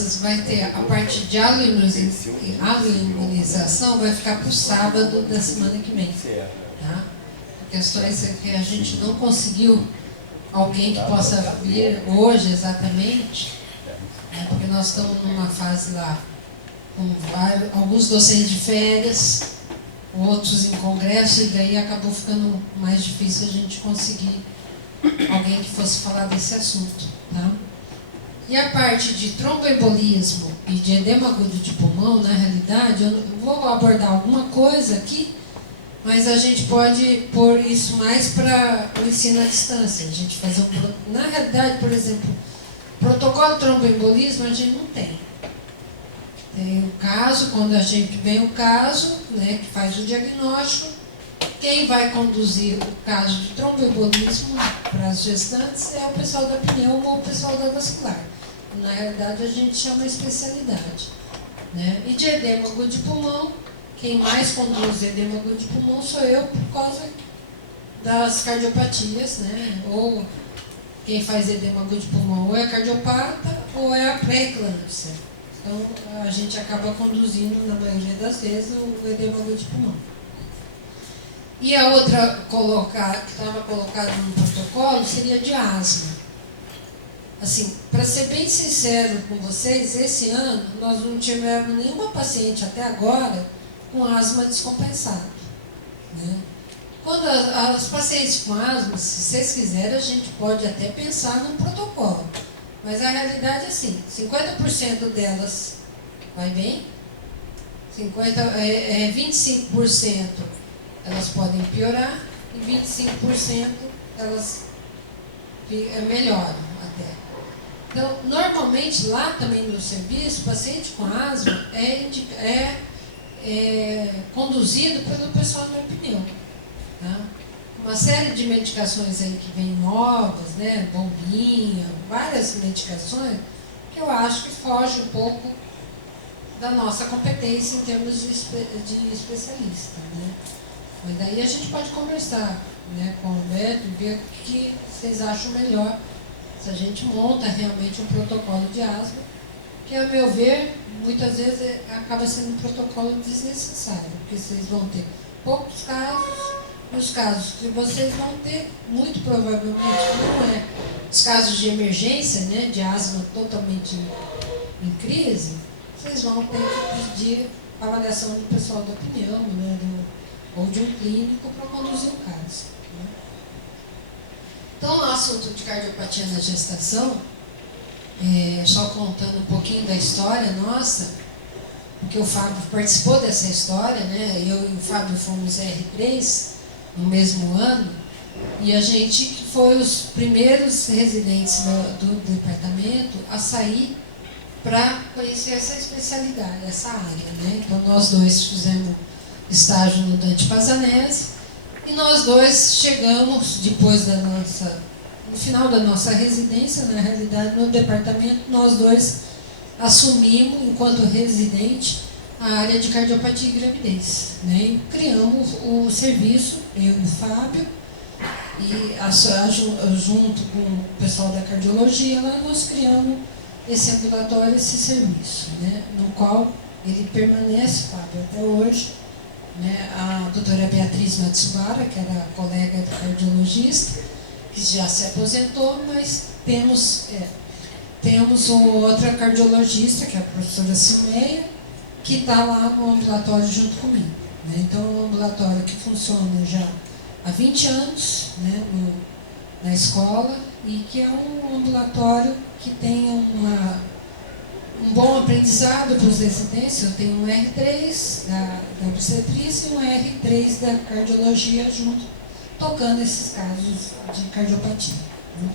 crianças vai ter a parte de alimentação, vai ficar para o sábado da semana que vem. Tá? Questões que a gente não conseguiu alguém que possa vir hoje exatamente, né, porque nós estamos numa fase lá com alguns docentes de férias, outros em congresso, e daí acabou ficando mais difícil a gente conseguir alguém que fosse falar desse assunto. Tá? E a parte de tromboembolismo e de edema agudo de pulmão, na realidade, eu vou abordar alguma coisa aqui, mas a gente pode pôr isso mais para o ensino à distância. A gente fazer na realidade, por exemplo, protocolo de tromboembolismo a gente não tem. Tem o caso, quando a gente vem o caso, né, que faz o diagnóstico, quem vai conduzir o caso de tromboembolismo para as gestantes é o pessoal da pneumo ou o pessoal da vascular. Na realidade, a gente chama especialidade. Né? E de edema agudo de pulmão, quem mais conduz edema agudo de pulmão sou eu, por causa das cardiopatias, né? Ou quem faz edema agudo de pulmão ou é cardiopata ou é a pré-eclâmpsia. Então, a gente acaba conduzindo, na maioria das vezes, o edema agudo de pulmão. E a outra que estava colocada no protocolo seria de asma. Assim, para ser bem sincero com vocês, esse ano nós não tivemos nenhuma paciente até agora com asma descompensada. Né? Quando as pacientes com asma, se vocês quiserem, a gente pode até pensar num protocolo. Mas a realidade é assim, 50% delas vai bem, 25% elas podem piorar e 25% elas melhoram até. Então, normalmente, lá também no serviço, o paciente com asma é conduzido pelo pessoal do pneu. Tá? Uma série de medicações aí que vêm novas, né, bombinha, várias medicações, que eu acho que foge um pouco da nossa competência em termos de especialista. Né? Mas daí a gente pode conversar, né, com o médico e ver o que vocês acham melhor. Se a gente monta realmente um protocolo de asma, que, a meu ver, muitas vezes acaba sendo um protocolo desnecessário, porque vocês vão ter poucos casos, e os casos que vocês vão ter, muito provavelmente, não é os casos de emergência, né, de asma totalmente em crise, vocês vão ter que pedir a avaliação do pessoal da pneumo, né, ou de um clínico para conduzir o caso. Né? Então, o assunto de cardiopatia na gestação, só contando um pouquinho da história nossa, porque o Fábio participou dessa história, né? Eu e o Fábio fomos R3 no mesmo ano, e a gente foi os primeiros residentes do departamento a sair para conhecer essa especialidade, essa área. Né? Então, nós dois fizemos estágio no Dante Pazanese, e nós dois chegamos, depois no final da nossa residência, na realidade, no departamento, nós dois assumimos, enquanto residente, a área de cardiopatia e gravidez. Né? E criamos o serviço, eu e o Fábio, e junto com o pessoal da cardiologia, lá nós criamos esse ambulatório, esse serviço, né? No qual ele permanece, Fábio, até hoje. Né, a doutora Beatriz Matsubara, que era colega do cardiologista, que já se aposentou, mas temos outra cardiologista, que é a professora Silmeia, que está lá no ambulatório junto comigo. Né? Então, é um ambulatório que funciona já há 20 anos, né, na escola, e que é um ambulatório que tem um bom aprendizado para os residentes. Eu tenho um R3 da obstetrícia e um R3 da cardiologia junto, tocando esses casos de cardiopatia. Né?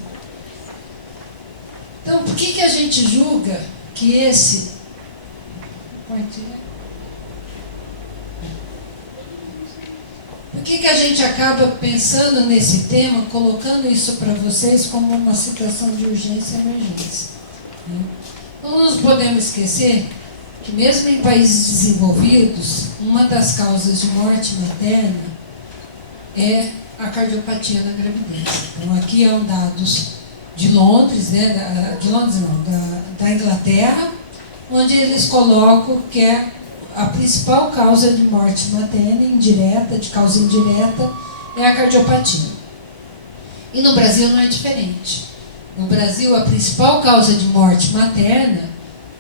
Então, por que a gente julga que esse... Por que a gente acaba pensando nesse tema, colocando isso para vocês como uma situação de urgência e emergência? Né? Não nos podemos esquecer que, mesmo em países desenvolvidos, uma das causas de morte materna é a cardiopatia na gravidez. Então, aqui são dados de Londres, né, de Londres não, da Inglaterra, onde eles colocam que é a principal causa de morte materna indireta, de causa indireta, é a cardiopatia. E no Brasil não é diferente. No Brasil, a principal causa de morte materna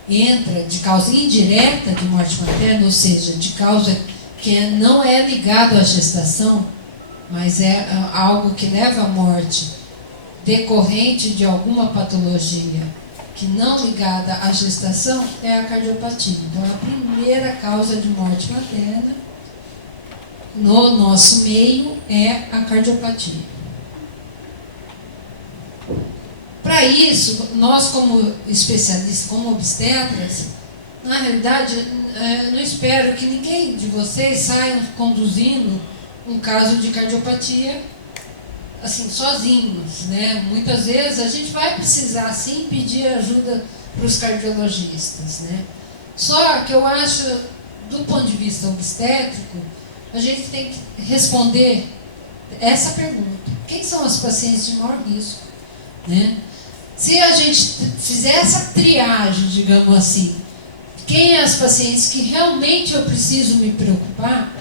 entra de causa indireta de morte materna, ou seja, de causa que não é ligado à gestação, mas é algo que leva à morte decorrente de alguma patologia que não ligada à gestação, é a cardiopatia. Então, a primeira causa de morte materna no nosso meio é a cardiopatia. Para isso, nós como especialistas, como obstetras, na realidade, não espero que ninguém de vocês saia conduzindo um caso de cardiopatia assim, sozinhos, né? Muitas vezes a gente vai precisar, sim, pedir ajuda para os cardiologistas, né? Só que eu acho, do ponto de vista obstétrico, a gente tem que responder essa pergunta: quem são as pacientes de maior risco, né? Se a gente fizer essa triagem, digamos assim, quem é as pacientes que realmente eu preciso me preocupar,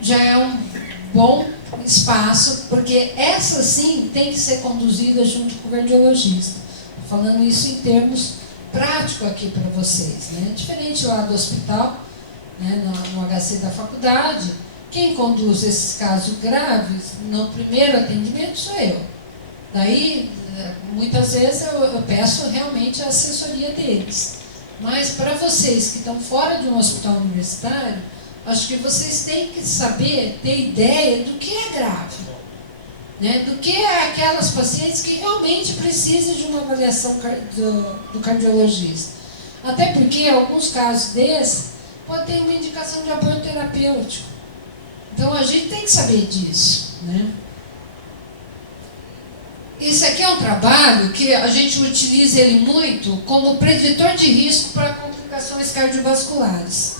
já é um bom espaço, porque essa sim tem que ser conduzida junto com o cardiologista. Falando isso em termos práticos aqui para vocês, né? Diferente lá do hospital, né, no HC da faculdade, quem conduz esses casos graves no primeiro atendimento sou eu. Daí, muitas vezes eu peço realmente a assessoria deles. Mas para vocês que estão fora de um hospital universitário, acho que vocês têm que saber, ter ideia do que é grave, né? Do que é aquelas pacientes que realmente precisam de uma avaliação do cardiologista. Até porque alguns casos desses podem ter uma indicação de apoio terapêutico. Então a gente tem que saber disso, né? Esse aqui é um trabalho que a gente utiliza ele muito como preditor de risco para complicações cardiovasculares.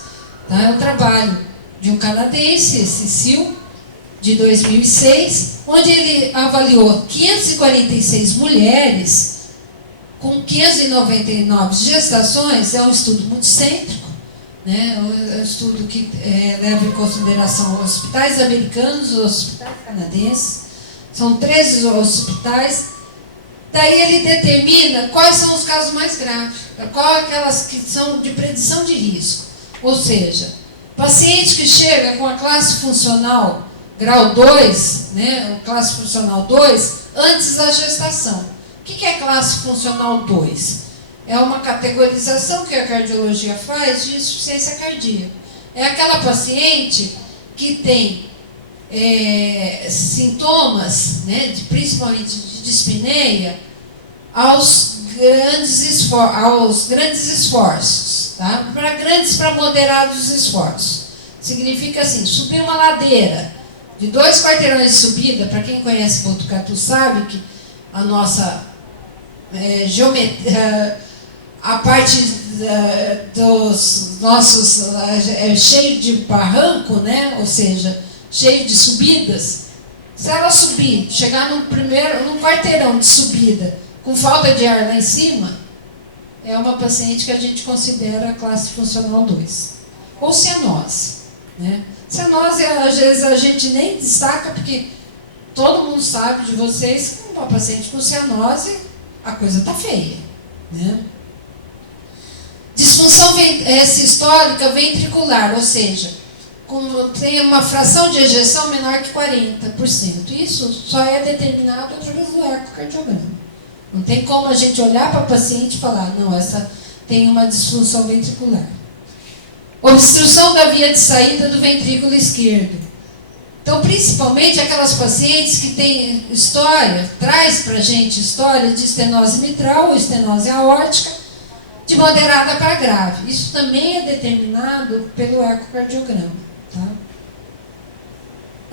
Tá? É um trabalho de um canadense, esse Sil, de 2006, onde ele avaliou 546 mulheres com 599 gestações. É um estudo multicêntrico, né? É um estudo que leva em consideração hospitais americanos, hospitais canadenses. São 13 hospitais. Daí ele determina quais são os casos mais graves, quais aquelas que são de predição de risco. Ou seja, paciente que chega com a classe funcional grau 2, né, classe funcional 2, antes da gestação. O que é classe funcional 2? É uma categorização que a cardiologia faz de insuficiência cardíaca. É aquela paciente que tem sintomas, né, principalmente de dispneia, aos grandes esforços, tá? Para moderados esforços. Significa assim, subir uma ladeira de 2 quarteirões de subida. Para quem conhece Botucatu sabe que a nossa geometria, a parte dos nossos é cheio de barranco, né? Ou seja, cheio de subidas. Se ela subir, chegar num quarteirão de subida com falta de ar lá em cima, é uma paciente que a gente considera a classe funcional 2. Ou cianose, né? Cianose, às vezes, a gente nem destaca, porque todo mundo sabe de vocês que uma paciente com cianose, a coisa está feia, né? Disfunção sistólica ventricular, ou seja, tem uma fração de ejeção menor que 40%. Isso só é determinado através do ecocardiograma. Não tem como a gente olhar para a paciente e falar, não, essa tem uma disfunção ventricular. Obstrução da via de saída do ventrículo esquerdo. Então, principalmente aquelas pacientes que têm história, traz para a gente história de estenose mitral ou estenose aórtica, de moderada para grave. Isso também é determinado pelo ecocardiograma. Tá?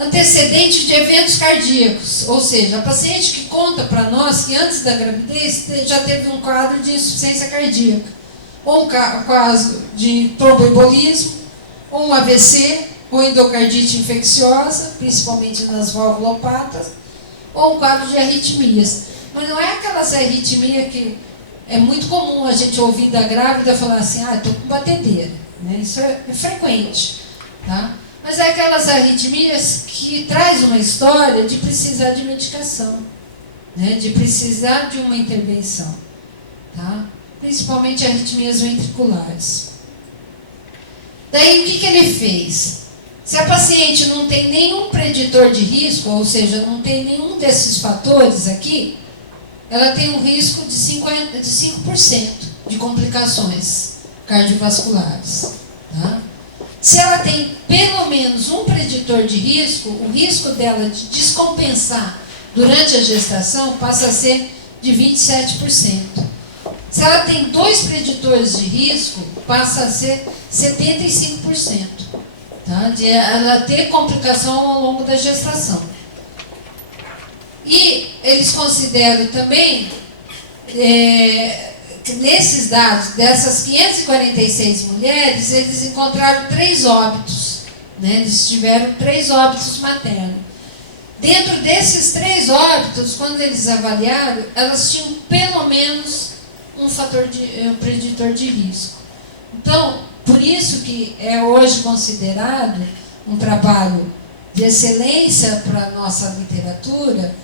Antecedente de eventos cardíacos, ou seja, a paciente que conta para nós que antes da gravidez já teve um quadro de insuficiência cardíaca, ou um caso de tromboembolismo, ou um AVC, ou endocardite infecciosa, principalmente nas valvulopatas, ou um quadro de arritmias. Mas não é aquelas arritmias que é muito comum a gente ouvir da grávida falar assim, estou com batedeira. Né? Isso é frequente. Tá? Mas é aquelas arritmias que traz uma história de precisar de medicação, né? De precisar de uma intervenção. Tá? Principalmente arritmias ventriculares. Daí o que ele fez? Se a paciente não tem nenhum preditor de risco, ou seja, não tem nenhum desses fatores aqui, ela tem um risco de 5% de complicações cardiovasculares. Tá? Se ela tem pelo menos um preditor de risco, o risco dela de descompensar durante a gestação passa a ser de 27%. Se ela tem 2 preditores de risco, passa a ser 75%. Tá? De ela ter complicação ao longo da gestação. E eles consideram também, que nesses dados, dessas 546 mulheres, eles encontraram 3 óbitos. Né? Eles tiveram 3 óbitos maternos. Dentro desses 3 óbitos, quando eles avaliaram, elas tinham pelo menos um preditor de risco. Então, por isso que é hoje considerado um trabalho de excelência para a nossa literatura,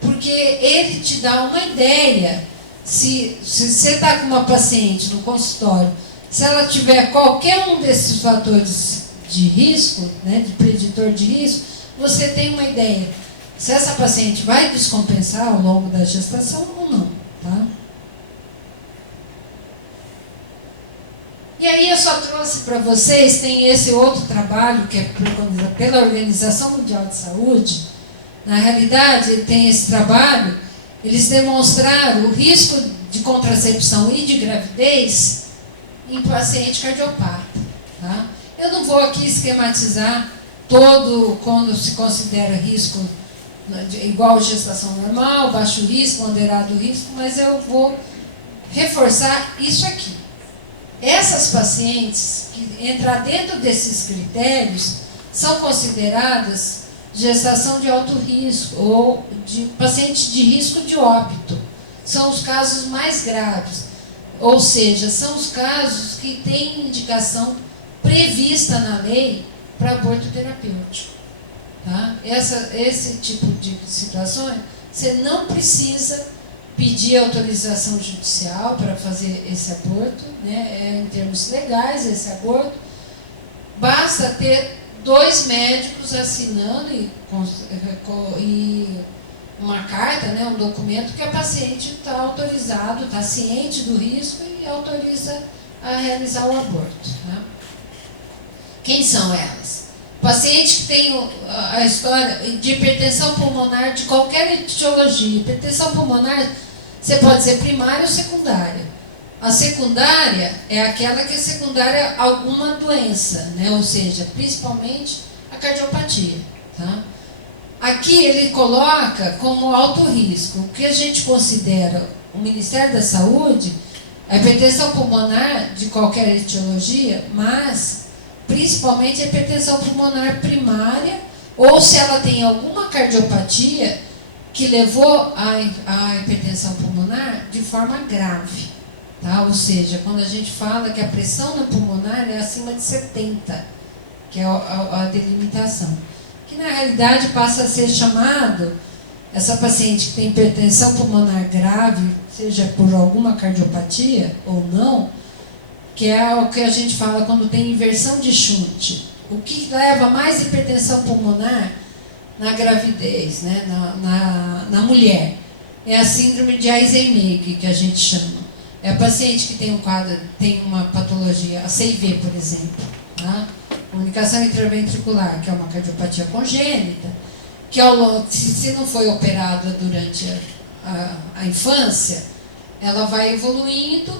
porque ele te dá uma ideia. Se você está com uma paciente no consultório, se ela tiver qualquer um desses fatores de risco, né, de preditor de risco, você tem uma ideia se essa paciente vai descompensar ao longo da gestação ou não. Tá? E aí eu só trouxe para vocês, tem esse outro trabalho que é pela Organização Mundial de Saúde. Na realidade, tem esse trabalho, eles demonstraram o risco de contracepção e de gravidez em paciente cardiopata. Tá? Eu não vou aqui esquematizar todo quando se considera risco igual gestação normal, baixo risco, moderado risco, mas eu vou reforçar isso aqui. Essas pacientes que entrar dentro desses critérios são consideradas gestação de alto risco ou de paciente de risco de óbito. São os casos mais graves. Ou seja, são os casos que têm indicação prevista na lei para aborto terapêutico. Tá? Esse tipo de situações, você não precisa pedir autorização judicial para fazer esse aborto, né? Em termos legais, esse aborto. Basta ter 2 médicos assinando e uma carta, né, um documento que a paciente está autorizado, está ciente do risco e autoriza a realizar o aborto. Tá? Quem são elas? Paciente que tem a história de hipertensão pulmonar de qualquer etiologia. Hipertensão pulmonar, você pode dizer primária ou secundária. A secundária é aquela que é secundária a alguma doença, né? Ou seja, principalmente a cardiopatia. Tá? Aqui ele coloca como alto risco. O que a gente considera, o Ministério da Saúde, a hipertensão pulmonar de qualquer etiologia, mas principalmente a hipertensão pulmonar primária, ou se ela tem alguma cardiopatia que levou à hipertensão pulmonar de forma grave. Tá? Ou seja, quando a gente fala que a pressão na pulmonar é acima de 70, que é a delimitação. Que na realidade passa a ser chamado, essa paciente que tem hipertensão pulmonar grave, seja por alguma cardiopatia ou não, que é o que a gente fala quando tem inversão de Shunt. O que leva mais hipertensão pulmonar na gravidez, né? na mulher, é a síndrome de Eisenmenger, que a gente chama. É a paciente que tem um quadro, tem uma patologia, a CIV, por exemplo, tá? Comunicação intraventricular, que é uma cardiopatia congênita, que se não foi operada durante a infância, ela vai evoluindo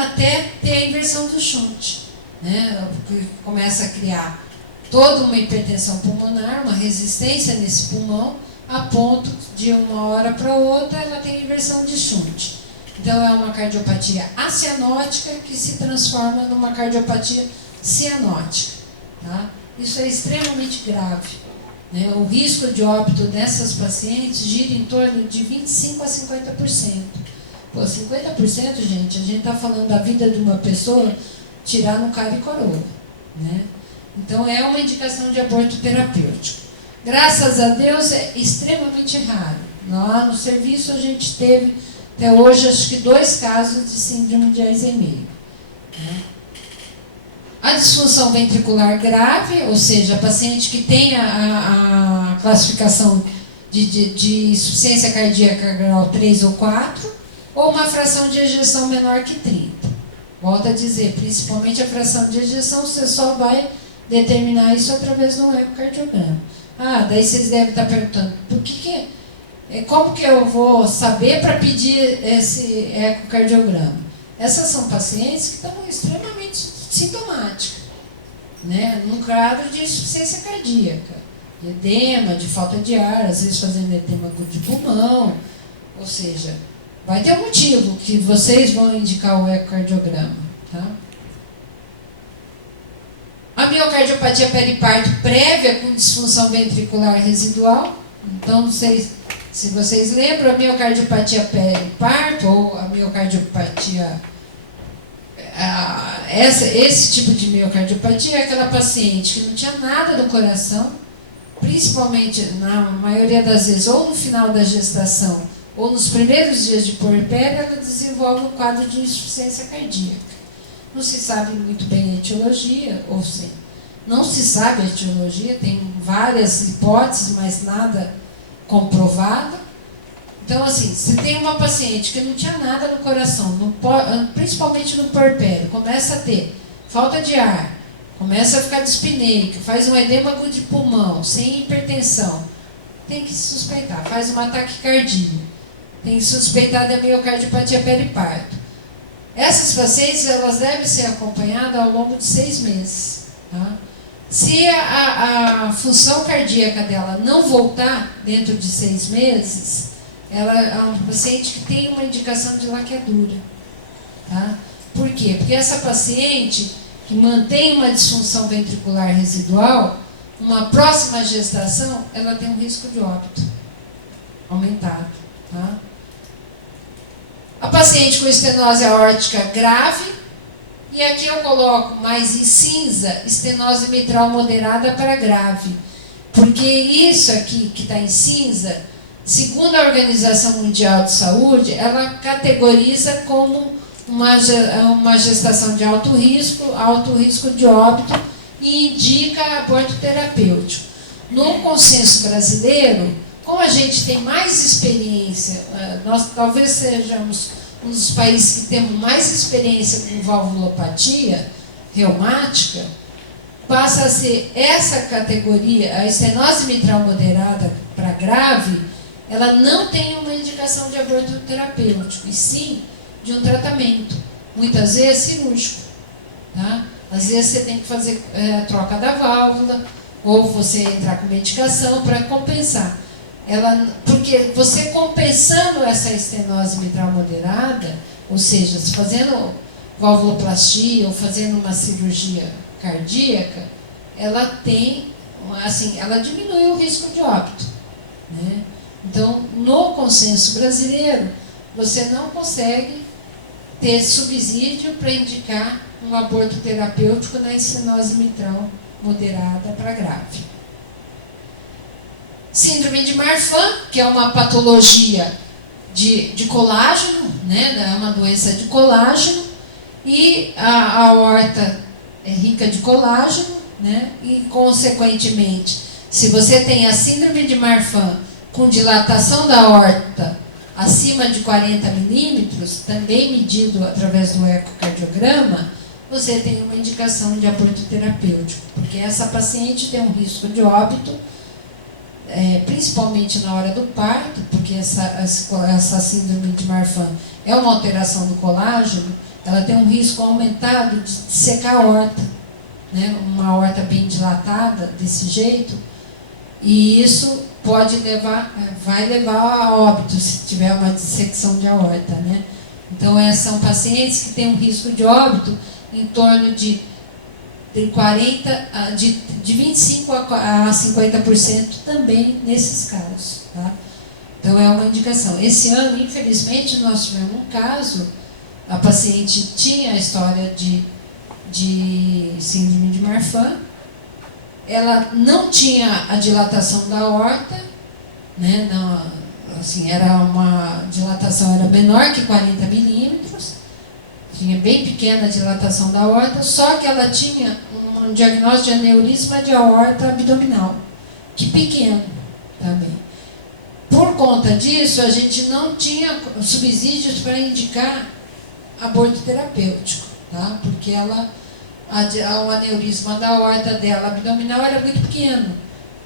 até ter a inversão do Shunt, né? Porque começa a criar toda uma hipertensão pulmonar, uma resistência nesse pulmão, a ponto de uma hora para outra ela tem inversão de Shunt. Então é uma cardiopatia acianótica que se transforma numa cardiopatia cianótica. Tá? Isso é extremamente grave. Né? O risco de óbito dessas pacientes gira em torno de 25% a 50%. Pô, 50%, gente, a gente está falando da vida de uma pessoa tirar no cara e coroa, né? Então, é uma indicação de aborto terapêutico. Graças a Deus, é extremamente raro. Lá no serviço, a gente teve, até hoje, acho que 2 casos de síndrome de Eisenmenger. Né? A disfunção ventricular grave, ou seja, a paciente que tem a classificação de insuficiência cardíaca grau 3 ou 4, ou uma fração de ejeção menor que 30. Volto a dizer, principalmente a fração de ejeção, você só vai determinar isso através do ecocardiograma. Daí vocês devem estar perguntando, como que eu vou saber para pedir esse ecocardiograma? Essas são pacientes que estão extremamente sintomáticas, né? Num quadro de insuficiência cardíaca, de edema, de falta de ar, às vezes fazendo edema de pulmão, ou seja, vai ter um motivo que vocês vão indicar o ecocardiograma, tá? A miocardiopatia periparto prévia com disfunção ventricular residual. Então, não sei se vocês lembram, a miocardiopatia periparto ou a miocardiopatia... esse tipo de miocardiopatia é aquela paciente que não tinha nada no coração, principalmente, na maioria das vezes, ou no final da gestação, ou nos primeiros dias de puerpério, ela desenvolve um quadro de insuficiência cardíaca. Não se sabe muito bem a etiologia, ou seja, não se sabe a etiologia, tem várias hipóteses, mas nada comprovado. Então, assim, se tem uma paciente que não tinha nada no coração, principalmente no puerpério, começa a ter falta de ar, começa a ficar dispneica, faz um edema agudo de pulmão, sem hipertensão, tem que suspeitar, faz uma taquicardia, tem que suspeitar da miocardiopatia periparto. Essas pacientes, elas devem ser acompanhadas ao longo de 6 meses. Tá? Se a função cardíaca dela não voltar dentro de 6 meses, ela é uma paciente que tem uma indicação de laqueadura. Tá? Por quê? Porque essa paciente que mantém uma disfunção ventricular residual, uma próxima gestação, ela tem um risco de óbito aumentado. Tá? A paciente com estenose aórtica grave, e aqui eu coloco mais em cinza, estenose mitral moderada para grave. Porque isso aqui, que está em cinza, segundo a Organização Mundial de Saúde, ela categoriza como uma gestação de alto risco de óbito, e indica aborto terapêutico. No consenso brasileiro, como a gente tem mais experiência, nós talvez sejamos um dos países que temos mais experiência com valvulopatia reumática, passa a ser essa categoria, a estenose mitral moderada para grave, ela não tem uma indicação de aborto terapêutico, e sim de um tratamento, muitas vezes cirúrgico. Tá? Às vezes você tem que fazer a troca da válvula, ou você entrar com medicação para compensar. Porque você compensando essa estenose mitral moderada, ou seja, fazendo valvuloplastia ou fazendo uma cirurgia cardíaca, ela tem, assim, ela diminui o risco de óbito. Né? Então, no consenso brasileiro, você não consegue ter subsídio para indicar um aborto terapêutico na estenose mitral moderada para grave. Síndrome de Marfan, que é uma patologia de colágeno, né? É uma doença de colágeno, e a aorta é rica de colágeno, né? E, consequentemente, se você tem a síndrome de Marfan com dilatação da aorta acima de 40 milímetros, também medido através do ecocardiograma, você tem uma indicação de aborto terapêutico, porque essa paciente tem um risco de óbito, principalmente na hora do parto, porque essa síndrome de Marfan é uma alteração do colágeno, ela tem um risco aumentado de secar a aorta, né? Uma aorta bem dilatada desse jeito, e isso vai levar a óbito se tiver uma dissecção de aorta, né? Então, são pacientes que têm um risco de óbito em torno de 25% a 50% também nesses casos. Tá? Então, é uma indicação. Esse ano, infelizmente, nós tivemos um caso, a paciente tinha a história de síndrome de Marfan, ela não tinha a dilatação da aorta, né? Não, assim, era uma dilatação era menor que 40 milímetros, tinha bem pequena a dilatação da aorta, só que ela tinha um diagnóstico de aneurisma de aorta abdominal, que pequeno também. Por conta disso, a gente não tinha subsídios para indicar aborto terapêutico, tá? Porque o aneurisma da aorta dela abdominal era muito pequeno.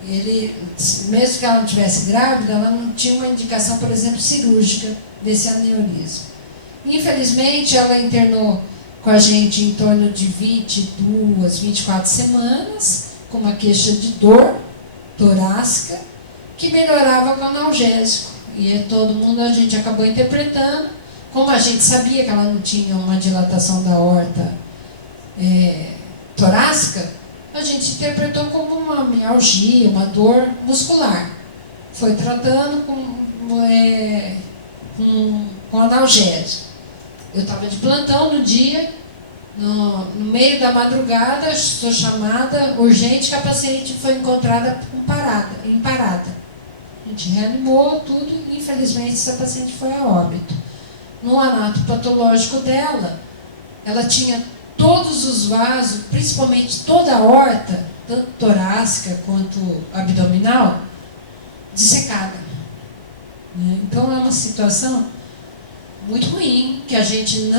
Mesmo que ela não estivesse grávida, ela não tinha uma indicação, por exemplo, cirúrgica desse aneurisma. Infelizmente, ela internou com a gente em torno de 22, 24 semanas, com uma queixa de dor torácica, que melhorava com analgésico. E todo mundo a gente acabou interpretando, como a gente sabia que ela não tinha uma dilatação da aorta torácica, a gente interpretou como uma mialgia, uma dor muscular. Foi tratando com analgésico. Eu estava de plantão no dia, no meio da madrugada, sou chamada urgente que a paciente foi encontrada em parada. A gente reanimou tudo e, infelizmente, essa paciente foi a óbito. No anato patológico dela, ela tinha todos os vasos, principalmente toda a aorta, tanto torácica quanto abdominal, dissecada. Então é uma situação muito ruim, que a gente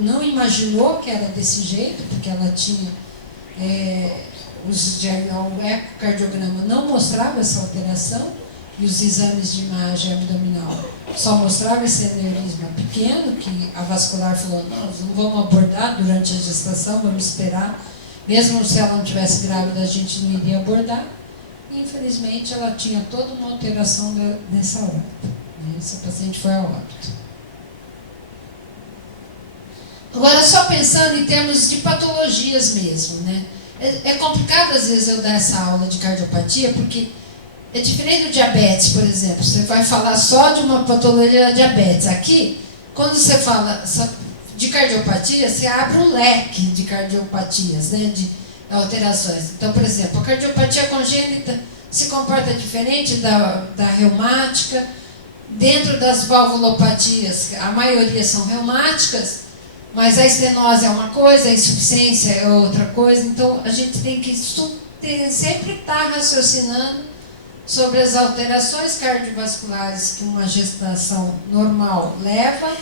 não imaginou que era desse jeito, porque ela tinha o ecocardiograma não mostrava essa alteração, e os exames de imagem abdominal só mostravam esse aneurisma pequeno, que a vascular falou, nós não vamos abordar durante a gestação, vamos esperar. Mesmo se ela não estivesse grávida, a gente não iria abordar. E, infelizmente, ela tinha toda uma alteração dessa aorta. Essa paciente foi a óbito. Agora, só pensando em termos de patologias mesmo, né? É complicado, às vezes, eu dar essa aula de cardiopatia, porque é diferente do diabetes, por exemplo. Você vai falar só de uma patologia de diabetes. Aqui, quando você fala de cardiopatia, você abre um leque de cardiopatias, né, de alterações. Então, por exemplo, a cardiopatia congênita se comporta diferente da reumática. Dentro das valvulopatias, a maioria são reumáticas, mas a estenose é uma coisa, a insuficiência é outra coisa. Então, a gente tem que sempre estar raciocinando sobre as alterações cardiovasculares que uma gestação normal leva,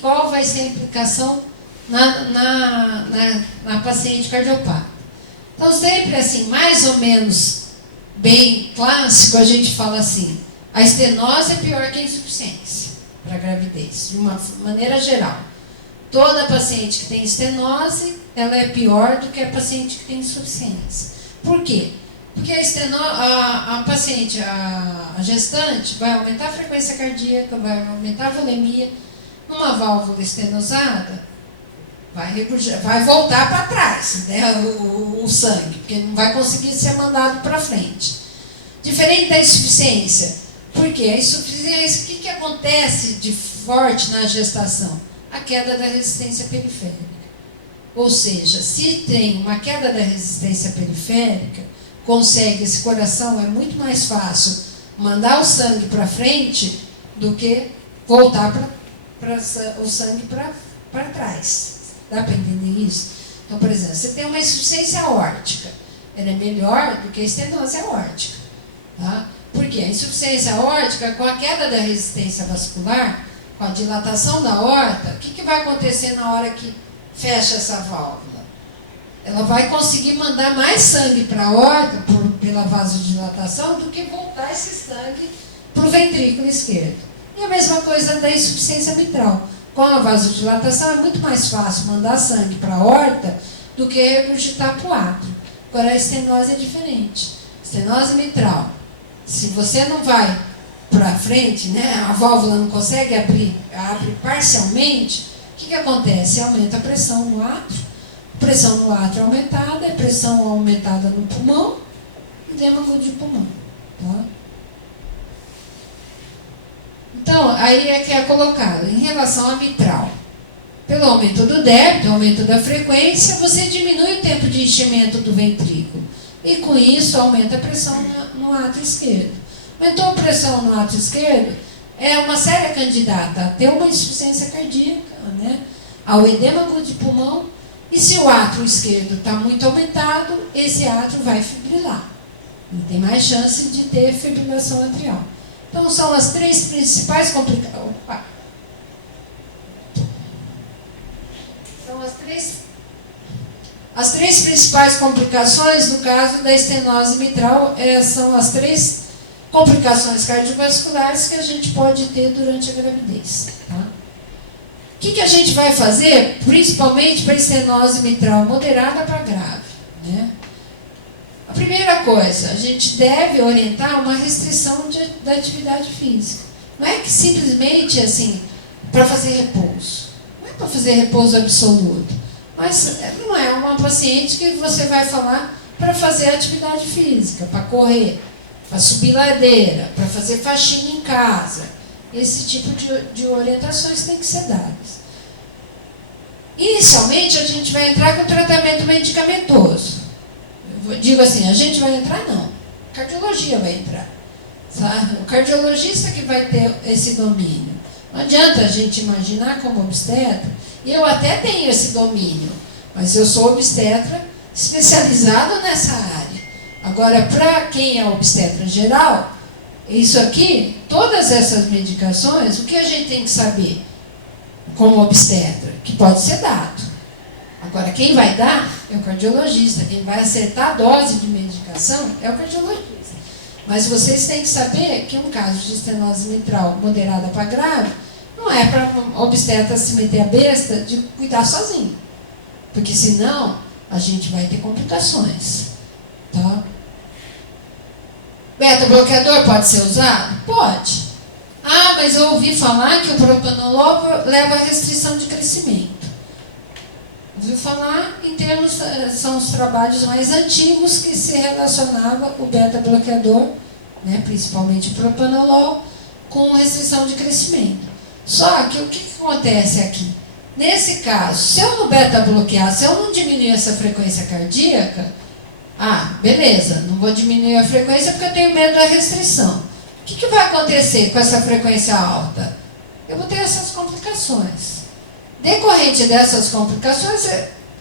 qual vai ser a implicação na paciente cardiopata. Então, sempre assim, mais ou menos bem clássico, a gente fala assim, a estenose é pior que a insuficiência para a gravidez, de uma maneira geral. Toda paciente que tem estenose, ela é pior do que a paciente que tem insuficiência. Por quê? Porque a paciente, a gestante, vai aumentar a frequência cardíaca, vai aumentar a volemia. Numa válvula estenosada, vai voltar para trás, né, o sangue, porque não vai conseguir ser mandado para frente. Diferente da insuficiência. Por quê? A insuficiência, o que acontece de forte na gestação? A queda da resistência periférica. Ou seja, se tem uma queda da resistência periférica, esse coração é muito mais fácil mandar o sangue para frente do que voltar o sangue para trás. Dá para entender isso? Então, por exemplo, você tem uma insuficiência aórtica, ela é melhor do que a estenose aórtica. Tá? Porque a insuficiência aórtica, com a queda da resistência vascular, com a dilatação da aorta, o que vai acontecer na hora que fecha essa válvula? Ela vai conseguir mandar mais sangue para a aorta, pela vasodilatação, do que voltar esse sangue para o ventrículo esquerdo. E a mesma coisa da insuficiência mitral. Com a vasodilatação é muito mais fácil mandar sangue para a aorta do que regurgitar para o átrio. Agora a estenose é diferente. Estenose mitral. Se você não vai para frente, né, a válvula não consegue abrir, abre parcialmente, o que acontece? Aumenta a pressão no átrio. Pressão no átrio aumentada, pressão aumentada no pulmão, edema de pulmão. Tá? Então, aí é que é colocado, em relação à mitral. Pelo aumento do débito, aumento da frequência, você diminui o tempo de enchimento do ventrículo. E com isso, aumenta a pressão no átrio esquerdo. Aumentou a pressão no átrio esquerdo, é uma séria candidata a ter uma insuficiência cardíaca, né? Ao edema agudo de pulmão. E se o átrio esquerdo está muito aumentado, esse átrio vai fibrilar. E tem mais chance de ter fibrilação atrial. Então, são as três principais complicações. São as três principais complicações no caso da estenose mitral, são as três complicações cardiovasculares que a gente pode ter durante a gravidez. Tá? O que a gente vai fazer, principalmente para estenose mitral moderada para grave? Né? A primeira coisa, a gente deve orientar uma restrição da atividade física. Não é que simplesmente assim, para fazer repouso. Não é para fazer repouso absoluto. Mas não é uma paciente que você vai falar para fazer atividade física, para correr, para subir ladeira, para fazer faxina em casa. Esse tipo de orientações tem que ser dadas. Inicialmente, a gente vai entrar com tratamento medicamentoso. Eu digo assim, a gente vai entrar? Não. A cardiologia vai entrar. Sabe? O cardiologista que vai ter esse domínio. Não adianta a gente imaginar como obstetra, e eu até tenho esse domínio, mas eu sou obstetra especializado nessa área. Agora, para quem é obstetra geral, isso aqui, todas essas medicações, o que a gente tem que saber como obstetra? Que pode ser dado. Agora, quem vai dar é o cardiologista. Quem vai acertar a dose de medicação é o cardiologista. Mas vocês têm que saber que um caso de estenose mitral moderada para grave não é para obstetra se meter a besta de cuidar sozinho. Porque senão a gente vai ter complicações. Tá? Beta-bloqueador pode ser usado? Pode. Ah, mas eu ouvi falar que o propanolol leva a restrição de crescimento. Ouviu falar em termos, são os trabalhos mais antigos que se relacionava o beta-bloqueador, né, principalmente o propanolol, com restrição de crescimento. Só que o que acontece aqui? Nesse caso, se eu não beta-bloquear, se eu não diminuir essa frequência cardíaca, beleza, não vou diminuir a frequência porque eu tenho medo da restrição. O que vai acontecer com essa frequência alta? Eu vou ter essas complicações. Decorrente dessas complicações,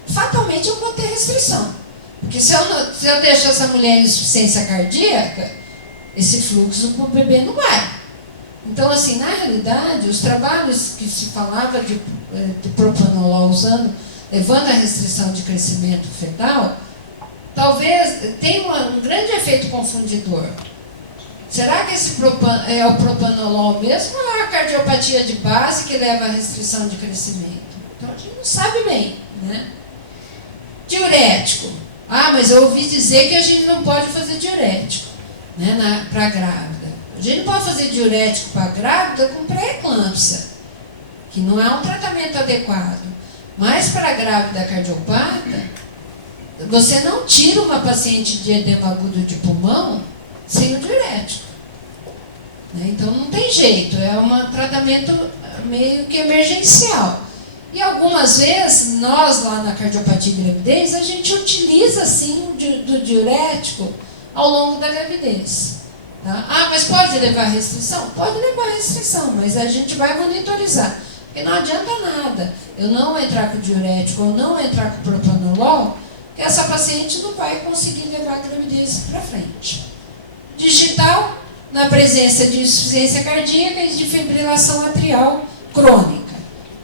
fatalmente eu vou ter restrição. Porque se eu deixo essa mulher em insuficiência cardíaca, esse fluxo para o bebê não vai. Então, assim, na realidade, os trabalhos que se falava de propanolol levando a restrição de crescimento fetal, talvez tenha um grande efeito confundidor. Será que esse é o propanolol mesmo ou é a cardiopatia de base que leva à restrição de crescimento? Então a gente não sabe bem, né? Diurético. Mas eu ouvi dizer que a gente não pode fazer diurético, né, para grávida. A gente não pode fazer diurético para grávida com pré-eclâmpsia, que não é um tratamento adequado. Mas para a grávida cardiopata, você não tira uma paciente de edema agudo de pulmão sem o diurético. Né? Então não tem jeito, é um tratamento meio que emergencial. E algumas vezes, nós lá na cardiopatia e gravidez, a gente utiliza sim do diurético ao longo da gravidez. Tá? Mas pode levar a restrição? Pode levar a restrição, mas a gente vai monitorizar. Porque não adianta nada eu não entrar com diurético ou não entrar com propanolol, que essa paciente não vai conseguir levar a gravidez para frente. Digital, na presença de insuficiência cardíaca e de fibrilação atrial crônica.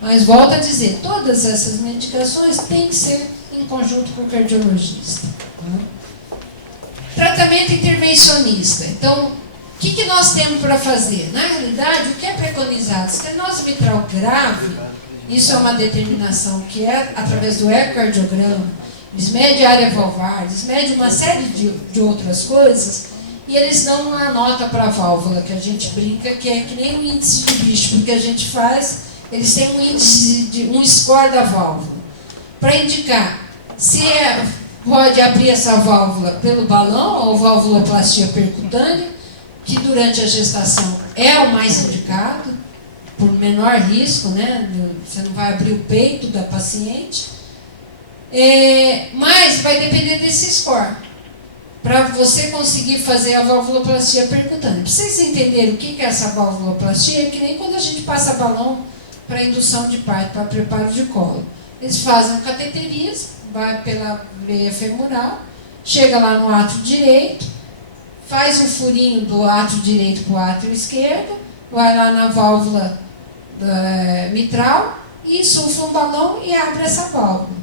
Mas volto a dizer, todas essas medicações têm que ser em conjunto com o cardiologista. Tá? Tratamento intervencionista. Então, o que nós temos para fazer? Na realidade, o que é preconizado? Estenose mitral grave, isso é uma determinação que é através do ecocardiograma, eles medem a área valvar, eles medem uma série de outras coisas, e eles dão uma nota para a válvula, que a gente brinca, que é que nem o índice de bicho, porque a gente faz, eles têm um índice, um score da válvula, para indicar se pode abrir essa válvula pelo balão, ou válvuloplastia percutânea, que durante a gestação é o mais indicado, por menor risco, né? Você não vai abrir o peito da paciente, mas vai depender desse score, para você conseguir fazer a valvuloplastia percutânea. Para vocês entenderem o que é essa valvuloplastia, é que nem quando a gente passa balão para indução de parto, para preparo de colo. Eles fazem o cateterismo, vai pela veia femoral, chega lá no átrio direito, faz o furinho do átrio direito para o átrio esquerdo, vai lá na válvula mitral e insufla um balão e abre essa válvula.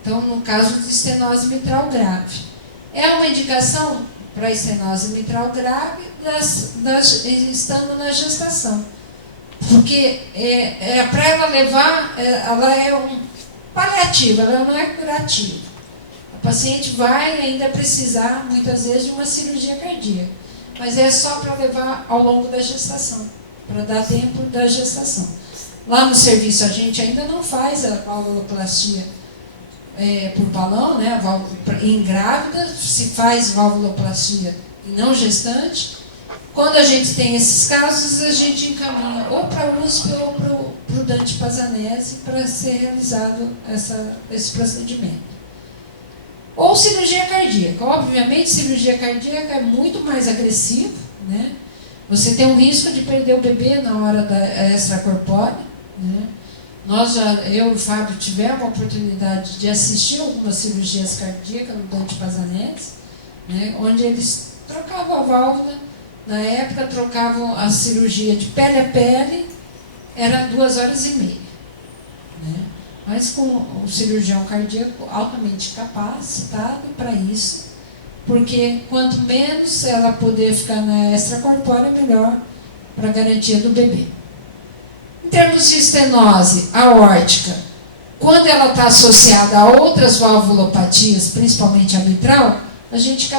Então, no caso de estenose mitral grave. É uma indicação para estenose mitral grave estando na gestação. Porque para ela levar, ela é um paliativo, ela não é curativa. A paciente vai ainda precisar, muitas vezes, de uma cirurgia cardíaca. Mas é só para levar ao longo da gestação, para dar tempo da gestação. Lá no serviço a gente ainda não faz a valvuloplastia por balão, né? Em grávida se faz valvuloplastia em não gestante. Quando a gente tem esses casos, a gente encaminha ou para a USP ou para o Dante Pazanese para ser realizado esse procedimento. Ou cirurgia cardíaca. Obviamente, cirurgia cardíaca é muito mais agressiva, né? Você tem um risco de perder o bebê na hora da extracorpórea, né? Eu e o Fábio tivemos a oportunidade de assistir algumas cirurgias cardíacas no Dante Pazanese, né? Onde eles trocavam a válvula, na época trocavam a cirurgia de pele a pele, era 2 horas e meia, né? Mas com o cirurgião cardíaco altamente capacitado para isso, porque quanto menos ela poder ficar na extracorpórea, melhor para a garantia do bebê. Em termos de estenose aórtica, quando ela está associada a outras valvulopatias, principalmente a mitral, a gente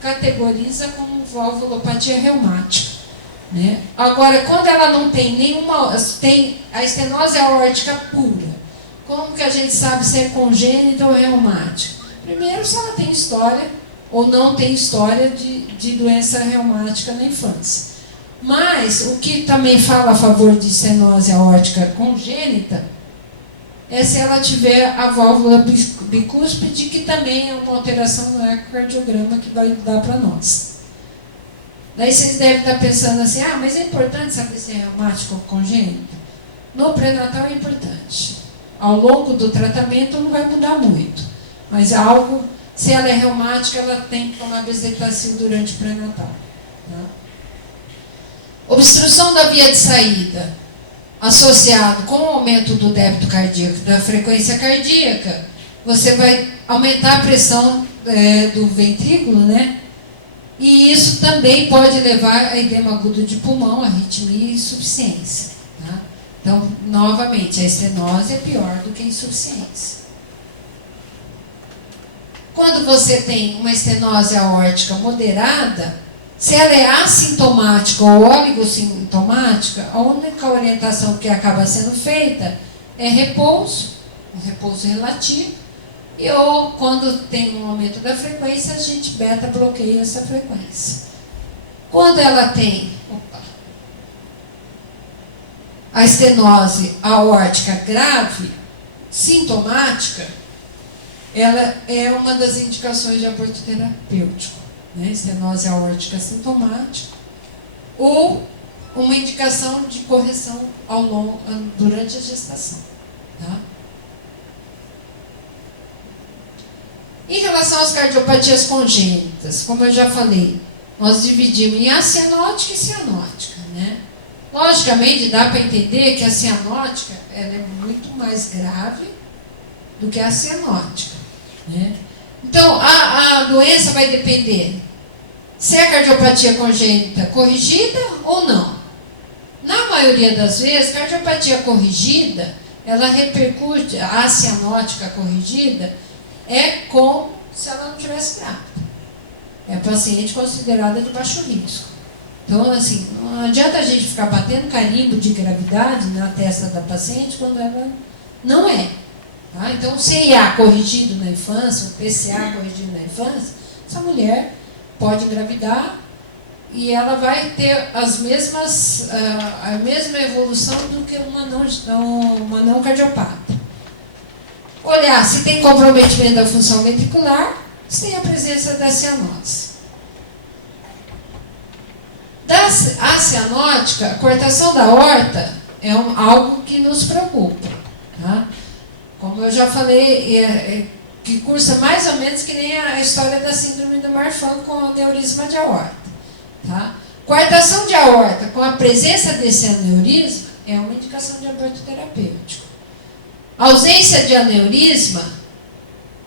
categoriza como valvulopatia reumática, né? Agora, quando ela não tem nenhuma, tem a estenose aórtica pura, como que a gente sabe se é congênita ou reumática? Primeiro, se ela tem história ou não tem história de doença reumática na infância. Mas o que também fala a favor de estenose aórtica congênita é se ela tiver a válvula bicúspide, que também é uma alteração no ecocardiograma que vai dar para nós. Daí vocês devem estar pensando assim, mas é importante saber se é reumático ou congênita? No pré-natal é importante. Ao longo do tratamento não vai mudar muito, mas se ela é reumática, ela tem que tomar bezetacil durante o pré-natal. Tá? Obstrução da via de saída, associado com o aumento do débito cardíaco, da frequência cardíaca, você vai aumentar a pressão do ventrículo, né? E isso também pode levar a edema agudo de pulmão, arritmia e insuficiência. Tá? Então, novamente, a estenose é pior do que a insuficiência. Quando você tem uma estenose aórtica moderada, se ela é assintomática ou oligossintomática, a única orientação que acaba sendo feita é repouso, um repouso relativo, ou quando tem um aumento da frequência, a gente beta bloqueia essa frequência. Quando ela tem a estenose aórtica grave, sintomática, ela é uma das indicações de aborto terapêutico, né? Estenose aórtica sintomática, ou uma indicação de correção durante a gestação. Tá? Em relação às cardiopatias congênitas, como eu já falei, nós dividimos em acianótica e cianótica, né? Logicamente, dá para entender que a cianótica ela é muito mais grave do que a cianótica, né? Então, a doença vai depender se é cardiopatia congênita corrigida ou não. Na maioria das vezes, cardiopatia corrigida, ela repercute, a cianótica corrigida, é como se ela não tivesse grávida. É paciente considerada de baixo risco. Então, assim, não adianta a gente ficar batendo carimbo de gravidade na testa da paciente quando ela não é. Tá? Então, o CIA corrigido na infância, o PCA corrigido na infância, essa mulher pode engravidar e ela vai ter a mesma evolução do que uma não cardiopata. Olhar se tem comprometimento da função ventricular, se tem a presença da cianose. A cianótica, a coartação da aorta é algo que nos preocupa. Tá? Como eu já falei, que cursa mais ou menos que nem a história da síndrome do Marfan com o aneurisma de aorta. Tá? Coartação de aorta com a presença desse aneurisma é uma indicação de aborto terapêutico. Ausência de aneurisma,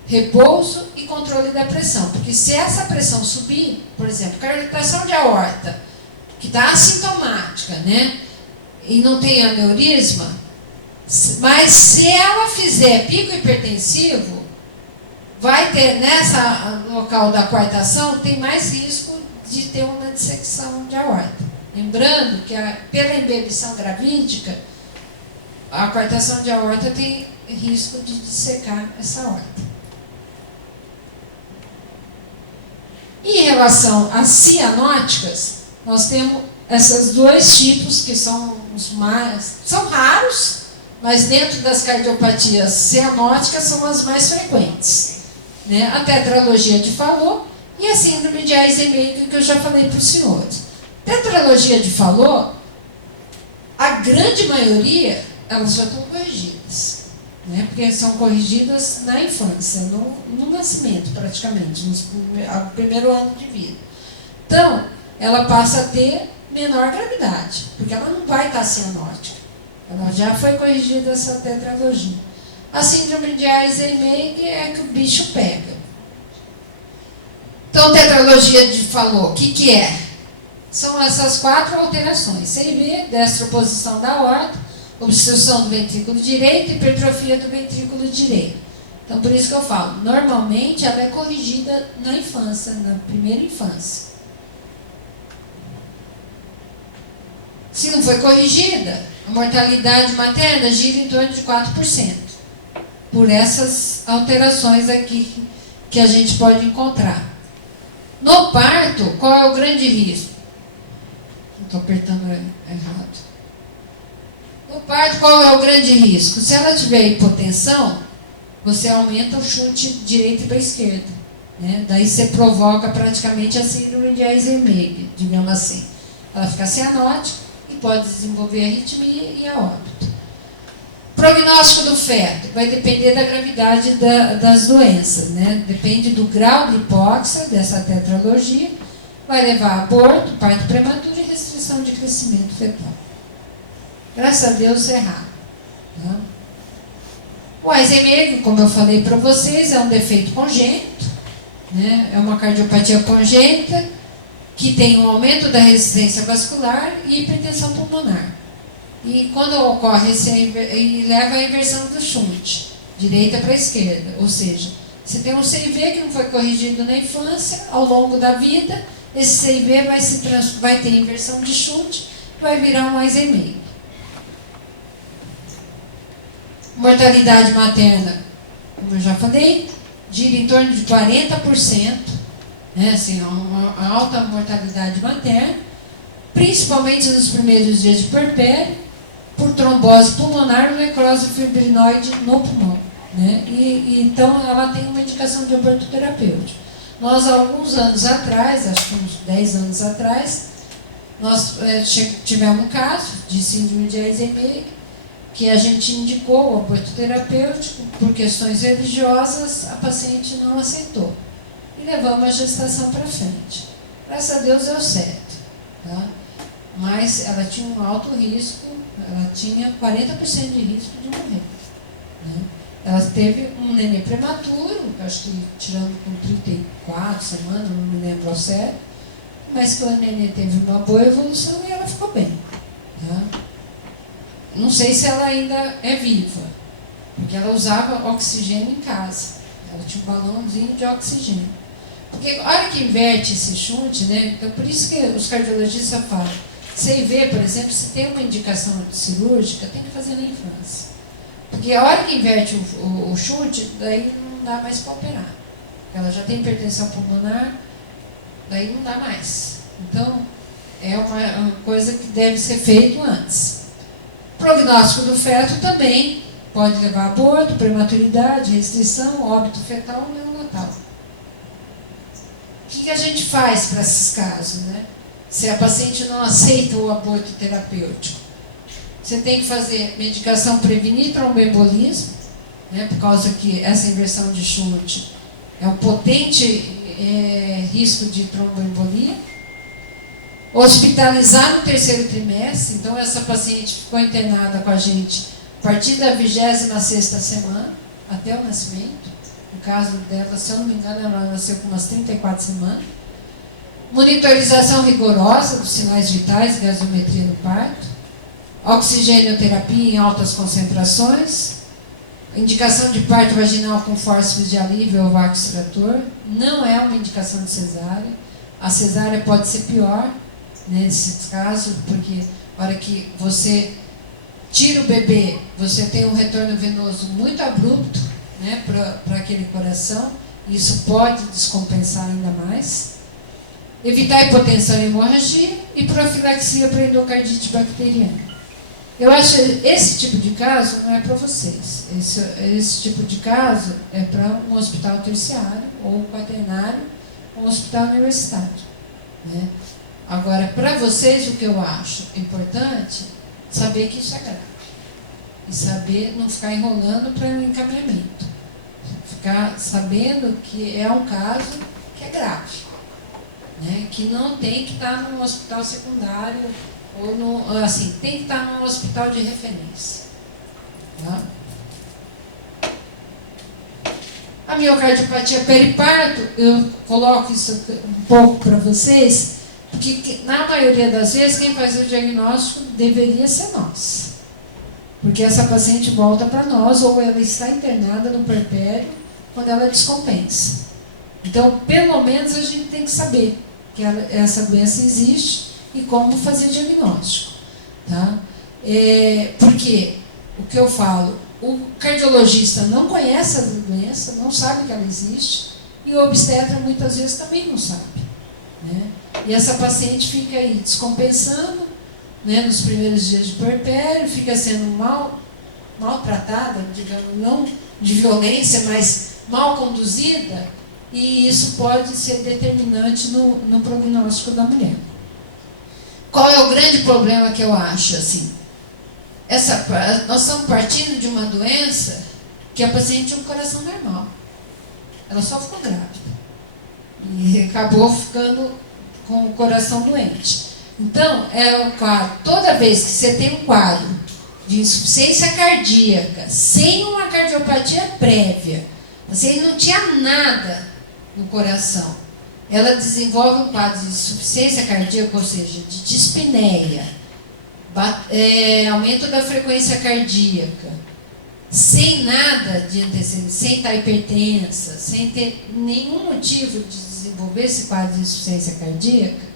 repouso e controle da pressão. Porque se essa pressão subir, por exemplo, coartação de aorta, que está assintomática, né? E não tem aneurisma, mas se ela fizer pico hipertensivo, vai ter, nessa local da coartação, tem mais risco de ter uma dissecção de aorta. Lembrando que pela embebição gravídica, a coartação de aorta tem risco de dissecar essa aorta. Em relação às cianóticas, nós temos esses dois tipos que são os mais... São raros, mas dentro das cardiopatias cianóticas são as mais frequentes. Né? A tetralogia de Fallot e a síndrome de Eisenmenger, que eu já falei para os senhores. Tetralogia de Fallot, a grande maioria, elas já estão corrigidas. Né? Porque são corrigidas na infância, no nascimento praticamente, no primeiro ano de vida. Então, ela passa a ter menor gravidade, porque ela não vai estar cianótica. Ela já foi corrigida essa tetralogia. A síndrome de Eisenmenger é que o bicho pega. Então, tetralogia de Fallot, o que é? São essas 4 alterações: CIV, destroposição da aorta, obstrução do ventrículo direito e hipertrofia do ventrículo direito. Então, por isso que eu falo, normalmente ela é corrigida na infância, na primeira infância. Se não foi corrigida, a mortalidade materna gira em torno de 4%. Por essas alterações aqui que a gente pode encontrar. No parto, qual é o grande risco? Estou apertando errado. No parto, qual é o grande risco? Se ela tiver hipotensão, você aumenta o chute direito para a esquerda. Né? Daí você provoca praticamente a síndrome de Eisenmenger, digamos assim. Ela fica cianótica e pode desenvolver arritmia e a óbito. Prognóstico do feto vai depender da gravidade das doenças, né? Depende do grau de hipóxia dessa tetralogia, vai levar a aborto, parto prematuro e restrição de crescimento fetal. Graças a Deus é raro. Tá? O Eisenmenger, como eu falei para vocês, é um defeito congênito, né? É uma cardiopatia congênita que tem um aumento da resistência vascular e hipertensão pulmonar. E quando ocorre e leva à inversão do shunt, direita para a esquerda. Ou seja, você tem um CIV que não foi corrigido na infância, ao longo da vida, esse CIV vai ter inversão de shunt, vai virar um Eisenmenger. Mortalidade materna, como eu já falei, gira em torno de 40%, né? Assim, uma alta mortalidade materna, principalmente nos primeiros dias de puerpério, por trombose pulmonar ou necrose fibrinoide no pulmão. Né? Então, ela tem uma indicação de aborto terapêutico. Nós, há alguns anos atrás, acho que uns 10 anos atrás, nós tivemos um caso de síndrome de Eisenmenger, que a gente indicou o aborto terapêutico, por questões religiosas, a paciente não aceitou. E levamos a gestação para frente. Graças a Deus deu certo. Tá? Mas ela tinha um alto risco, ela tinha 40% de risco de morrer. Né? Ela teve um neném prematuro, acho que tirando com 34 semanas, não me lembro ao certo, mas que o neném teve uma boa evolução e ela ficou bem. Tá? Não sei se ela ainda é viva, porque ela usava oxigênio em casa. Ela tinha um balãozinho de oxigênio. Porque a hora que inverte esse shunt, né, então por isso que os cardiologistas falam, CIV, por exemplo, se tem uma indicação cirúrgica, tem que fazer na infância. Porque a hora que inverte o shunt, daí não dá mais para operar. Ela já tem hipertensão pulmonar, daí não dá mais. Então, é uma coisa que deve ser feito antes. Prognóstico do feto também pode levar a aborto, prematuridade, restrição, óbito fetal ou neonatal. O que a gente faz para esses casos, né? Se a paciente não aceita o aborto terapêutico, você tem que fazer medicação prevenir tromboembolismo, né, por causa que essa inversão de Schumann é um potente risco de tromboembolia. Hospitalizar no terceiro trimestre, então essa paciente ficou internada com a gente a partir da 26ª semana até o nascimento. No caso dela, se eu não me engano, ela nasceu com umas 34 semanas. Monitorização rigorosa dos sinais vitais, gasometria no parto. Oxigênio-terapia em altas concentrações. Indicação de parto vaginal com fórceps de alívio ou vácuo extrator. Não é uma indicação de cesárea. A cesárea pode ser pior nesse caso, porque na hora que você tira o bebê, você tem um retorno venoso muito abrupto, né, para aquele coração. Isso pode descompensar ainda mais. Evitar hipotensão e hemorragia e profilaxia para endocardite bacteriana. Eu acho que esse tipo de caso não é para vocês. Esse tipo de caso é para um hospital terciário ou quaternário, um hospital universitário, né? Agora, para vocês, o que eu acho importante é saber que isso é grave. E saber não ficar enrolando para o encaminhamento. Ficar sabendo que é um caso que é grave, né? Que não tem que estar num hospital secundário ou no, assim, tem que estar num hospital de referência. Tá? A miocardiopatia periparto, eu coloco isso um pouco para vocês, porque na maioria das vezes quem faz o diagnóstico deveria ser nós. Porque essa paciente volta para nós ou ela está internada no puerpério quando ela descompensa. Então, pelo menos a gente tem que saber que essa doença existe e como fazer diagnóstico. Tá? Porque, o que eu falo, o cardiologista não conhece a doença, não sabe que ela existe, e o obstetra muitas vezes também não sabe. Né? E essa paciente fica aí descompensando, né, nos primeiros dias de puerpério, fica sendo maltratada, digamos, não de violência, mas mal conduzida, e isso pode ser determinante no prognóstico da mulher. Qual é o grande problema que eu acho? Assim, nós estamos partindo de uma doença que a paciente tinha um coração normal. Ela só ficou grávida. E acabou ficando com o coração doente. Então, toda vez que você tem um quadro de insuficiência cardíaca, sem uma cardiopatia prévia, você não tinha nada no coração, ela desenvolve um quadro de insuficiência cardíaca, ou seja, de dispneia, aumento da frequência cardíaca, sem nada de antecedente, sem estar hipertensa, sem ter nenhum motivo de desenvolver esse quadro de insuficiência cardíaca,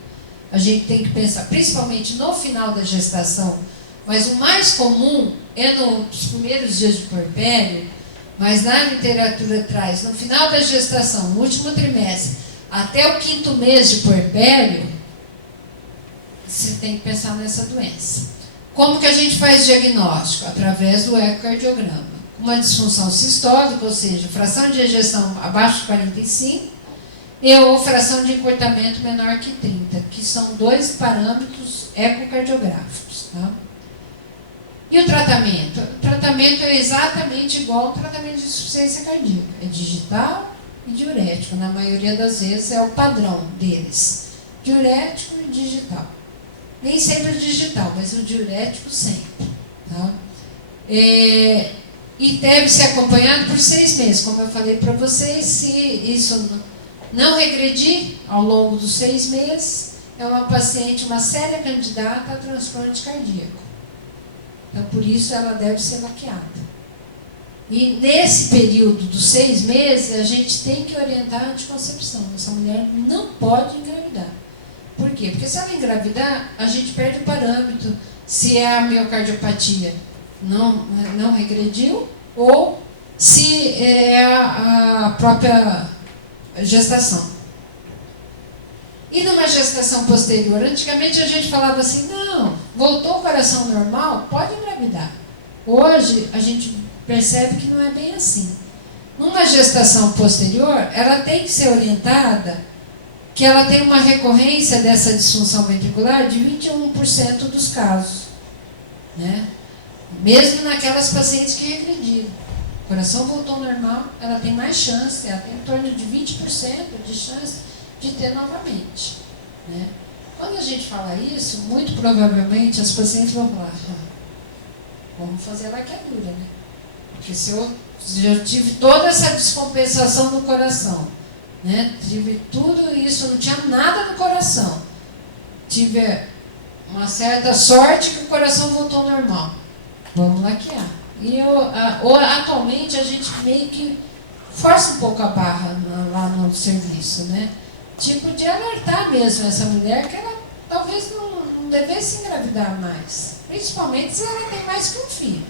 a gente tem que pensar, principalmente no final da gestação, mas o mais comum é nos primeiros dias de puerpério, mas na literatura traz, no final da gestação, no último trimestre, até o 5º mês de puerpério, você tem que pensar nessa doença. Como que a gente faz diagnóstico? Através do ecocardiograma. Uma disfunção sistólica, ou seja, fração de ejeção abaixo de 45, ou fração de encurtamento menor que 30, que são 2 parâmetros ecocardiográficos. Tá? E o tratamento? O tratamento é exatamente igual ao tratamento de insuficiência cardíaca. É digital e diurético. Na maioria das vezes é o padrão deles. Diurético e digital. Nem sempre digital, mas o diurético sempre. Tá? E deve ser acompanhado por 6 meses. Como eu falei para vocês, se isso não regredir ao longo dos 6 meses, é uma paciente, uma séria candidata a transplante cardíaco. Então, por isso, ela deve ser laqueada. E nesse período dos 6 meses, a gente tem que orientar a anticoncepção. Essa mulher não pode engravidar. Por quê? Porque se ela engravidar, a gente perde o parâmetro se é a miocardiopatia não regrediu ou se é a própria gestação. E numa gestação posterior, antigamente a gente falava assim, não, voltou o coração normal, pode engravidar. Hoje a gente percebe que não é bem assim. Numa gestação posterior, ela tem que ser orientada que ela tem uma recorrência dessa disfunção ventricular de 21% dos casos, né? Mesmo naquelas pacientes que regrediram. O coração voltou ao normal, ela tem mais chance, ela tem em torno de 20% de chance de ter novamente, né? Quando a gente fala isso, muito provavelmente as pacientes vão falar, vamos fazer a laqueadura, né? Porque se eu tive toda essa descompensação no coração, né? Tive tudo isso, não tinha nada no coração, tive uma certa sorte que o coração voltou ao normal, vamos laquear. E atualmente a gente meio que força um pouco a barra lá no serviço, né? Tipo de alertar mesmo essa mulher que ela talvez não devesse engravidar mais, principalmente se ela tem mais que um filho,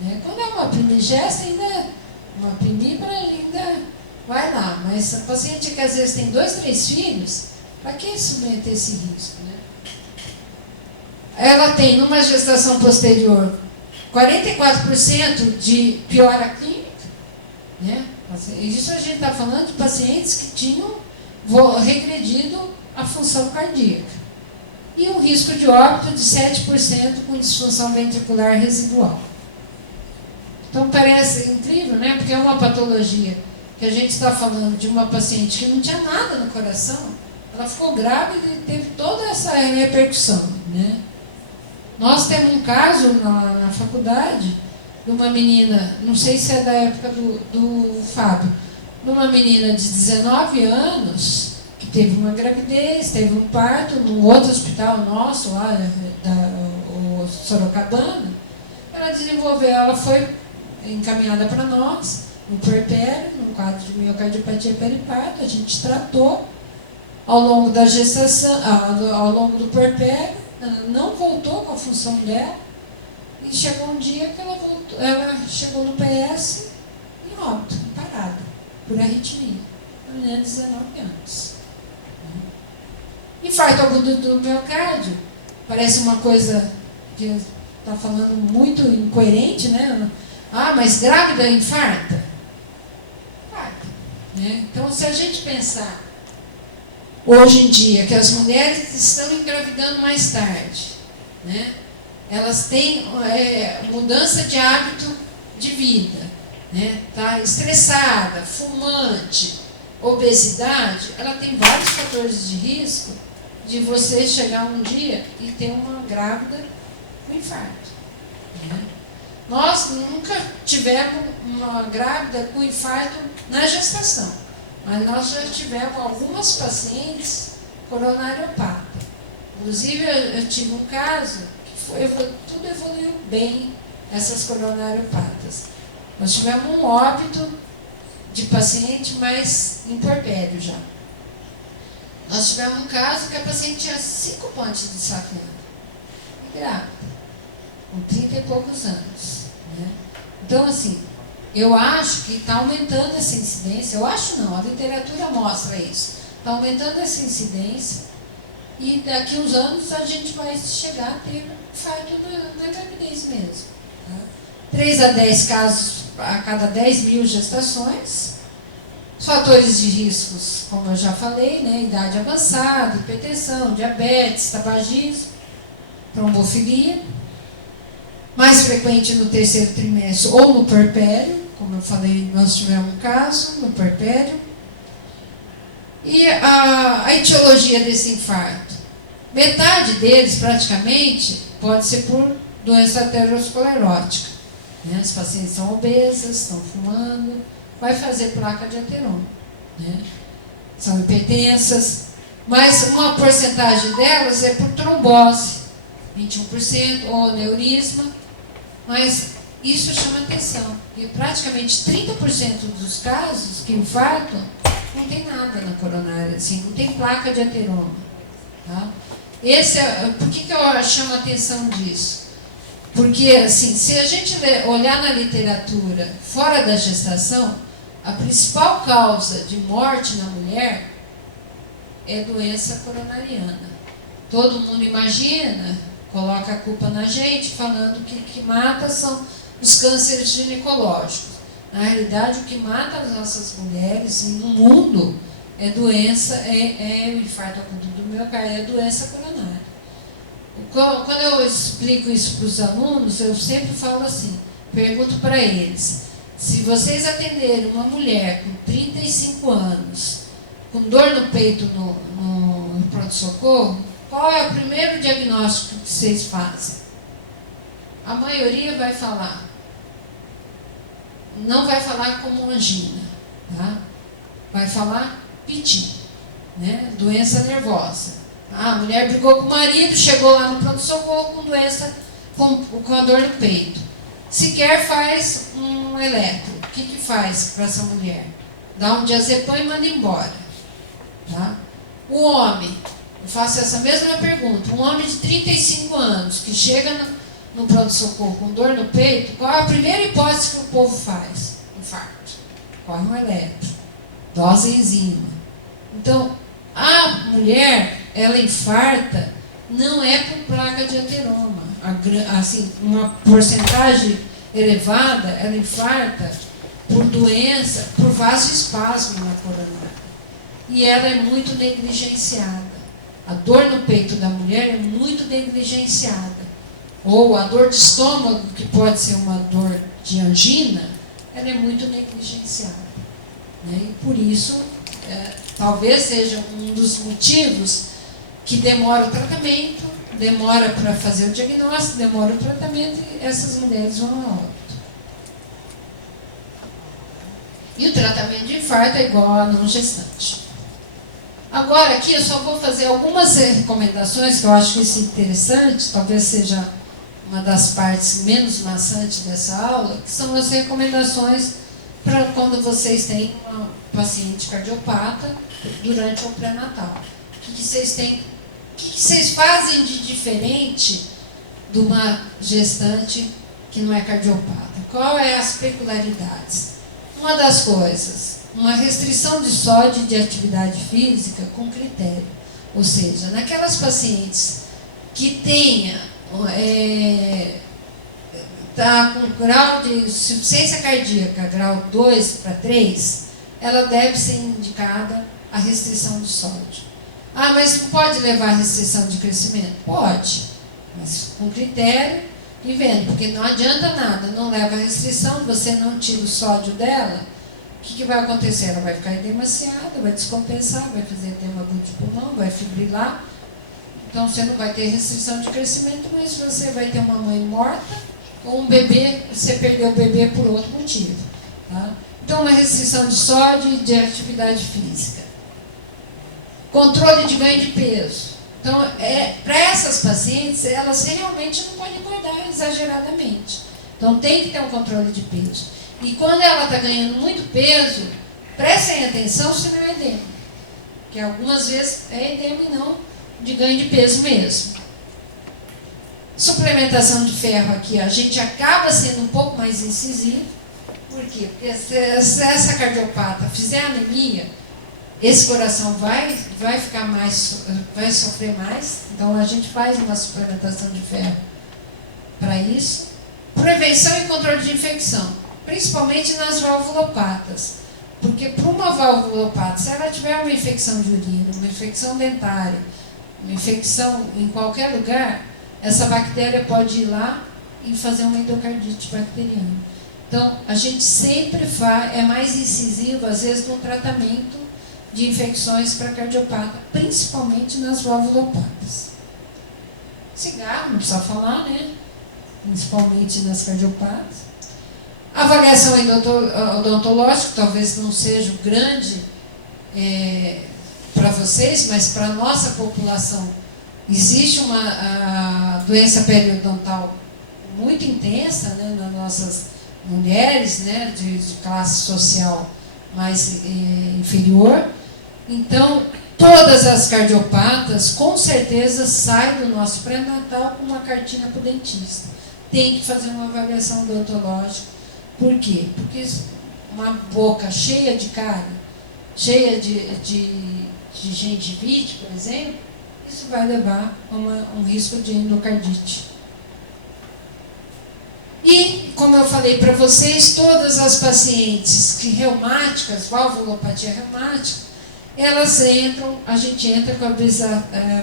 né? Quando é uma primigesta, ainda uma primípara ainda vai lá, mas a paciente que às vezes tem 2, 3 filhos, para que submeter esse risco, né? Ela tem numa gestação posterior 44% de piora clínica, né? Isso a gente está falando de pacientes que tinham regredido a função cardíaca. E um risco de óbito de 7% com disfunção ventricular residual. Então parece incrível, né? Porque é uma patologia que a gente está falando de uma paciente que não tinha nada no coração, ela ficou grávida e teve toda essa repercussão, né? Nós temos um caso na faculdade de uma menina, não sei se é da época do Fábio, de uma menina de 19 anos, que teve uma gravidez, teve um parto num outro hospital nosso, lá o Sorocabana. Ela desenvolveu, ela foi encaminhada para nós, no puerpério, num quadro de miocardiopatia periparto, a gente tratou ao longo da gestação, ao longo do puerpério. Ela não voltou com a função dela e chegou um dia que ela chegou no PS em óbito, parada, por arritmia. A menina de 19 anos. Infarto agudo do miocárdio, parece uma coisa que está falando muito incoerente, né? Ah, mas grávida infarta? Infarta, né? Então, se a gente pensar hoje em dia, que as mulheres estão engravidando mais tarde, né? Elas têm mudança de hábito de vida, né? Tá estressada, fumante, obesidade, ela tem vários fatores de risco de você chegar um dia e ter uma grávida com infarto, né? Nós nunca tivemos uma grávida com infarto na gestação, mas nós já tivemos algumas pacientes coronariopatas. Inclusive, eu tive um caso que tudo evoluiu bem, essas coronariopatas. Nós tivemos um óbito de paciente, mas em puerpério já. Nós tivemos um caso que a paciente tinha 5 pontes de safena, e grávida, com 30 e poucos anos, né? Então, assim, eu acho que está aumentando essa incidência, eu acho não, a literatura mostra isso, está aumentando essa incidência e daqui uns anos a gente vai chegar a ter infarto na gravidez mesmo. Tá? 3 a 10 casos a cada 10 mil gestações, os fatores de riscos, como eu já falei, né? Idade avançada, hipertensão, diabetes, tabagismo, trombofilia, mais frequente no terceiro trimestre ou no puerpério, como eu falei, nós tivemos um caso no puerpério. E a etiologia desse infarto? Metade deles, praticamente, pode ser por doença aterosclerótica, né? As pacientes são obesas, estão fumando, vai fazer placa de ateroma, né? São hipertensas, mas uma porcentagem delas é por trombose, 21%, ou aneurisma, mas isso chama atenção, e praticamente 30% dos casos que infartam não tem nada na coronária, assim, não tem placa de ateroma. Tá? Por que eu chamo a atenção disso? Porque, assim, se a gente olhar na literatura fora da gestação, a principal causa de morte na mulher é doença coronariana. Todo mundo imagina, coloca a culpa na gente, falando que o que mata são os cânceres ginecológicos. Na realidade, o que mata as nossas mulheres no mundo é doença, é o infarto agudo do miocárdio, é doença coronária. Quando eu explico isso para os alunos, eu sempre falo assim, pergunto para eles, se vocês atenderem uma mulher com 35 anos, com dor no peito no pronto-socorro, qual é o primeiro diagnóstico que vocês fazem? A maioria vai falar, não vai falar como angina, tá? Vai falar piti, né? Doença nervosa. A mulher brigou com o marido, chegou lá no pronto-socorro com doença, com a dor no peito. Sequer faz um eletro. O que faz para essa mulher? Dá um diazepam e manda embora. Tá? O homem, eu faço essa mesma pergunta, um homem de 35 anos que chega no pronto-socorro com dor no peito, qual é a primeira hipótese que o povo faz? Infarto. Corre um eletro. Dose enzima. Então, a mulher, ela infarta, não é por placa de ateroma. Assim, uma porcentagem elevada, ela infarta por doença, por vasoespasmo na coronária. E ela é muito negligenciada. A dor no peito da mulher é muito negligenciada. Ou a dor de estômago, que pode ser uma dor de angina, ela é muito negligenciada. Né? E por isso, talvez seja um dos motivos que demora o tratamento, demora para fazer o diagnóstico, demora o tratamento e essas mulheres vão a óbito. E o tratamento de infarto é igual a não gestante. Agora, aqui eu só vou fazer algumas recomendações que eu acho isso interessante, talvez seja uma das partes menos maçantes dessa aula, que são as recomendações para quando vocês têm uma paciente cardiopata durante o pré-natal. O que vocês fazem de diferente de uma gestante que não é cardiopata? Qual é as peculiaridades? Uma das coisas, uma restrição de sódio e de atividade física com critério. Ou seja, naquelas pacientes que tenha está com grau de insuficiência cardíaca, grau 2 para 3, ela deve ser indicada a restrição de sódio. Ah, mas não pode levar a restrição de crescimento? Pode, mas com critério e vendo, porque não adianta nada, não leva a restrição, você não tira o sódio dela, o que vai acontecer? Ela vai ficar edemaciada, vai descompensar, vai fazer edema de pulmão, vai fibrilar. Então você não vai ter restrição de crescimento, mas você vai ter uma mãe morta ou um bebê, você perdeu o bebê por outro motivo. Tá? Então uma restrição de sódio e de atividade física. Controle de ganho de peso. Então, para essas pacientes, elas realmente não podem engordar exageradamente. Então tem que ter um controle de peso. E quando ela está ganhando muito peso, prestem atenção se não é edema. Porque algumas vezes é edema e não de ganho de peso mesmo. Suplementação de ferro aqui, a gente acaba sendo um pouco mais incisivo. Por quê? Porque se essa cardiopata fizer anemia, esse coração vai ficar mais, vai sofrer mais. Então a gente faz uma suplementação de ferro para isso. Prevenção e controle de infecção, principalmente nas valvulopatas. Porque para uma valvulopata, se ela tiver uma infecção de urina, uma infecção dentária, uma infecção em qualquer lugar, essa bactéria pode ir lá e fazer uma endocardite bacteriana. Então, a gente sempre é mais incisivo, às vezes, no tratamento de infecções para cardiopata, principalmente nas valvulopatas. Cigarro, não precisa falar, né? Principalmente nas cardiopatas. Avaliação odontológica, talvez não seja grande para vocês, mas para a nossa população existe uma doença periodontal muito intensa, né, nas nossas mulheres, né, de classe social mais inferior. Então, todas as cardiopatas, com certeza, saem do nosso pré-natal com uma cartina para o dentista. Tem que fazer uma avaliação odontológica. Por quê? Porque uma boca cheia de cárie, cheia de de gengivite, por exemplo, isso vai levar a um risco de endocardite. E, como eu falei para vocês, todas as pacientes reumáticas, valvulopatia reumática, elas entram, a gente entra com a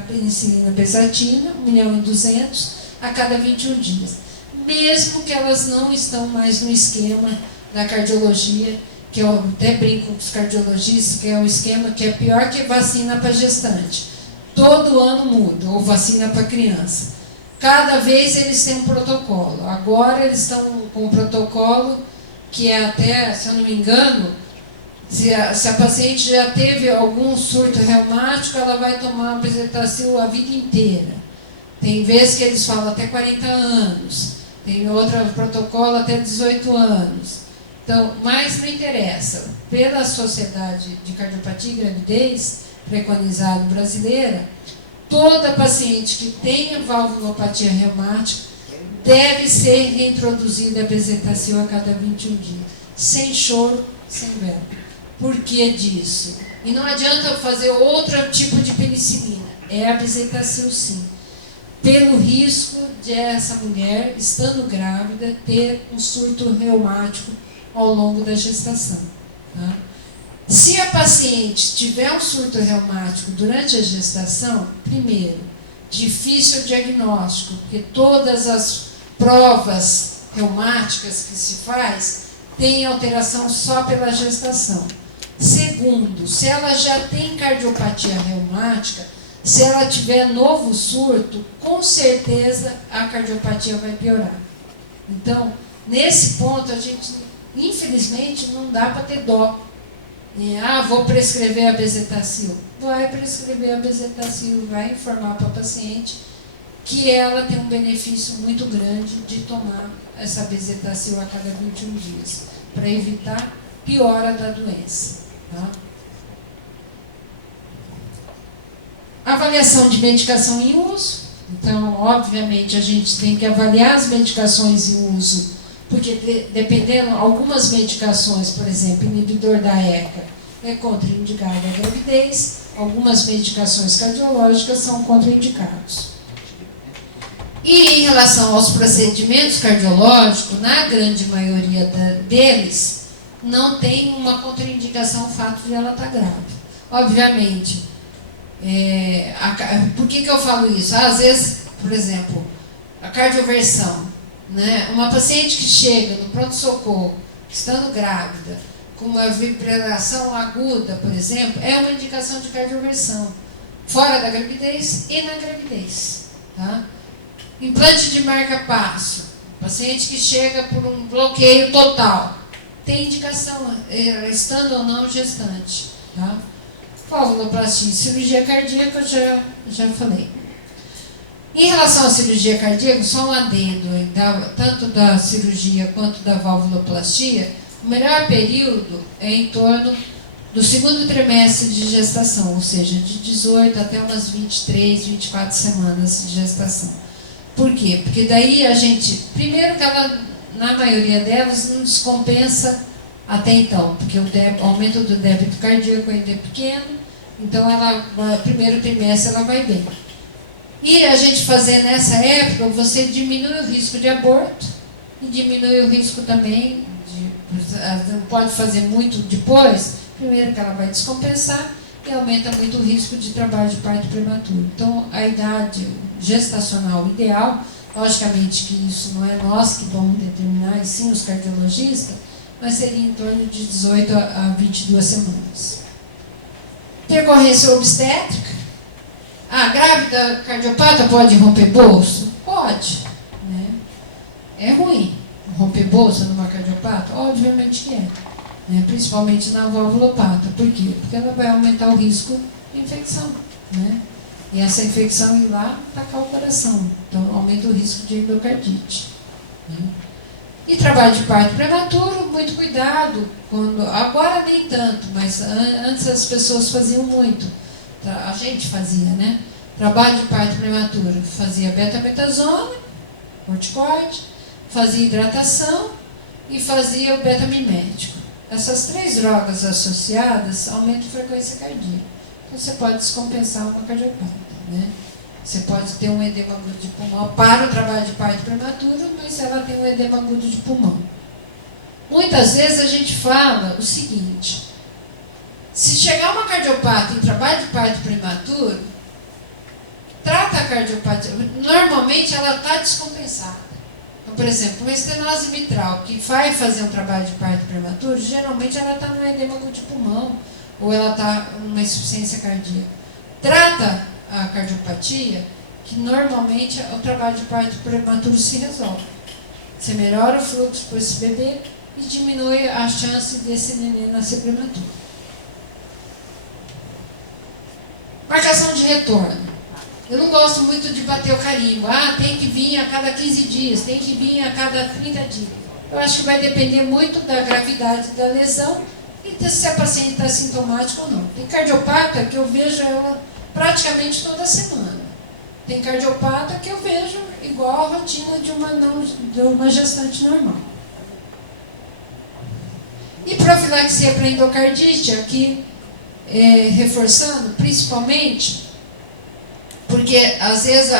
penicilina bezatina, 1.200.000 a cada 21 dias. Mesmo que elas não estão mais no esquema da cardiologia, que eu até brinco com os cardiologistas, que é um esquema que é pior que vacina para gestante. Todo ano muda, ou vacina para criança. Cada vez eles têm um protocolo. Agora eles estão com um protocolo que é até, se eu não me engano, se a paciente já teve algum surto reumático, ela vai tomar bezetacil a vida inteira. Tem vezes que eles falam até 40 anos. Tem outro protocolo até 18 anos. Então, mas não interessa. Pela Sociedade de Cardiopatia e Gravidez, preconizado brasileira, toda paciente que tenha valvulopatia reumática deve ser reintroduzida a bezetacil a cada 21 dias. Sem choro, sem verbo. Por que disso? E não adianta fazer outro tipo de penicilina. É a bezetacil sim. Pelo risco de essa mulher, estando grávida, ter um surto reumático ao longo da gestação. Tá? Se a paciente tiver um surto reumático durante a gestação, primeiro, difícil o diagnóstico, porque todas as provas reumáticas que se faz têm alteração só pela gestação. Segundo, se ela já tem cardiopatia reumática, se ela tiver novo surto, com certeza a cardiopatia vai piorar. Então, nesse ponto, a gente, infelizmente, não dá para ter dó. Vou prescrever a bezetacil. Vai prescrever a bezetacil, vai informar para a paciente que ela tem um benefício muito grande de tomar essa bezetacil a cada 21 dias, para evitar piora da doença. Tá? Avaliação de medicação em uso. Então, obviamente, a gente tem que avaliar as medicações em uso, porque dependendo, algumas medicações, por exemplo, inibidor da ECA é contraindicado à gravidez, algumas medicações cardiológicas são contraindicados. E em relação aos procedimentos cardiológicos, na grande maioria deles, não tem uma contraindicação o fato de ela estar grávida. Obviamente, por que eu falo isso? Às vezes, por exemplo, a cardioversão, né? Uma paciente que chega no pronto-socorro, estando grávida, com uma vibração aguda, por exemplo, é uma indicação de cardioversão, fora da gravidez e na gravidez. Tá? Implante de marca-passo, paciente que chega por um bloqueio total, tem indicação, estando ou não gestante. Tá? Valvuloplastia e cirurgia cardíaca, eu já falei. Em relação à cirurgia cardíaca, só um adendo, tanto da cirurgia quanto da valvuloplastia, o melhor período é em torno do segundo trimestre de gestação, ou seja, de 18 até umas 23, 24 semanas de gestação. Por quê? Porque daí a gente, primeiro que ela, na maioria delas, não descompensa até então, porque o aumento do débito cardíaco ainda é pequeno, então ela, no primeiro trimestre ela vai bem. E a gente fazer nessa época, você diminui o risco de aborto e diminui o risco também, não pode fazer muito depois, primeiro que ela vai descompensar e aumenta muito o risco de trabalho de parto prematuro. Então, a idade gestacional ideal, logicamente que isso não é nós que vamos determinar, e sim os cardiologistas, mas seria em torno de 18 a 22 semanas. Intercorrência obstétrica. A grávida cardiopata pode romper bolso? Pode. Né? É ruim romper bolsa numa cardiopata? Obviamente que é. Né? Principalmente na valvulopata. Por quê? Porque ela vai aumentar o risco de infecção. Né? E essa infecção ir lá atacar o coração. Então aumenta o risco de endocardite. Né? E trabalho de parto prematuro, muito cuidado. Agora nem tanto, mas antes as pessoas faziam muito. A gente fazia, né? Trabalho de parto prematuro, fazia betametasona, corticoide, fazia hidratação e fazia o betamimético. Essas três drogas associadas aumentam a frequência cardíaca. então você pode descompensar uma cardiopata, né? Você pode ter um edema agudo de pulmão para o trabalho de parto prematuro, mas ela tem um edema agudo de pulmão. Muitas vezes a gente fala o seguinte: se chegar uma cardiopata em trabalho de parto prematuro, trata a cardiopatia. Normalmente ela está descompensada. Então, por exemplo, uma estenose mitral que vai fazer um trabalho de parto prematuro, geralmente ela está no edema agudo de pulmão ou ela está numa insuficiência cardíaca. Trata a cardiopatia, que normalmente o trabalho de parto prematuro se resolve. Você melhora o fluxo para esse bebê e diminui a chance desse neném nascer prematuro. Marcação de retorno. Eu não gosto muito de bater o carimbo. Tem que vir a cada 15 dias, tem que vir a cada 30 dias. Eu acho que vai depender muito da gravidade da lesão e se a paciente está sintomática ou não. Tem cardiopata que eu vejo ela praticamente toda semana. Tem cardiopata que eu vejo igual a rotina de uma gestante normal. E profilaxia para endocardite, aqui reforçando, principalmente, porque às vezes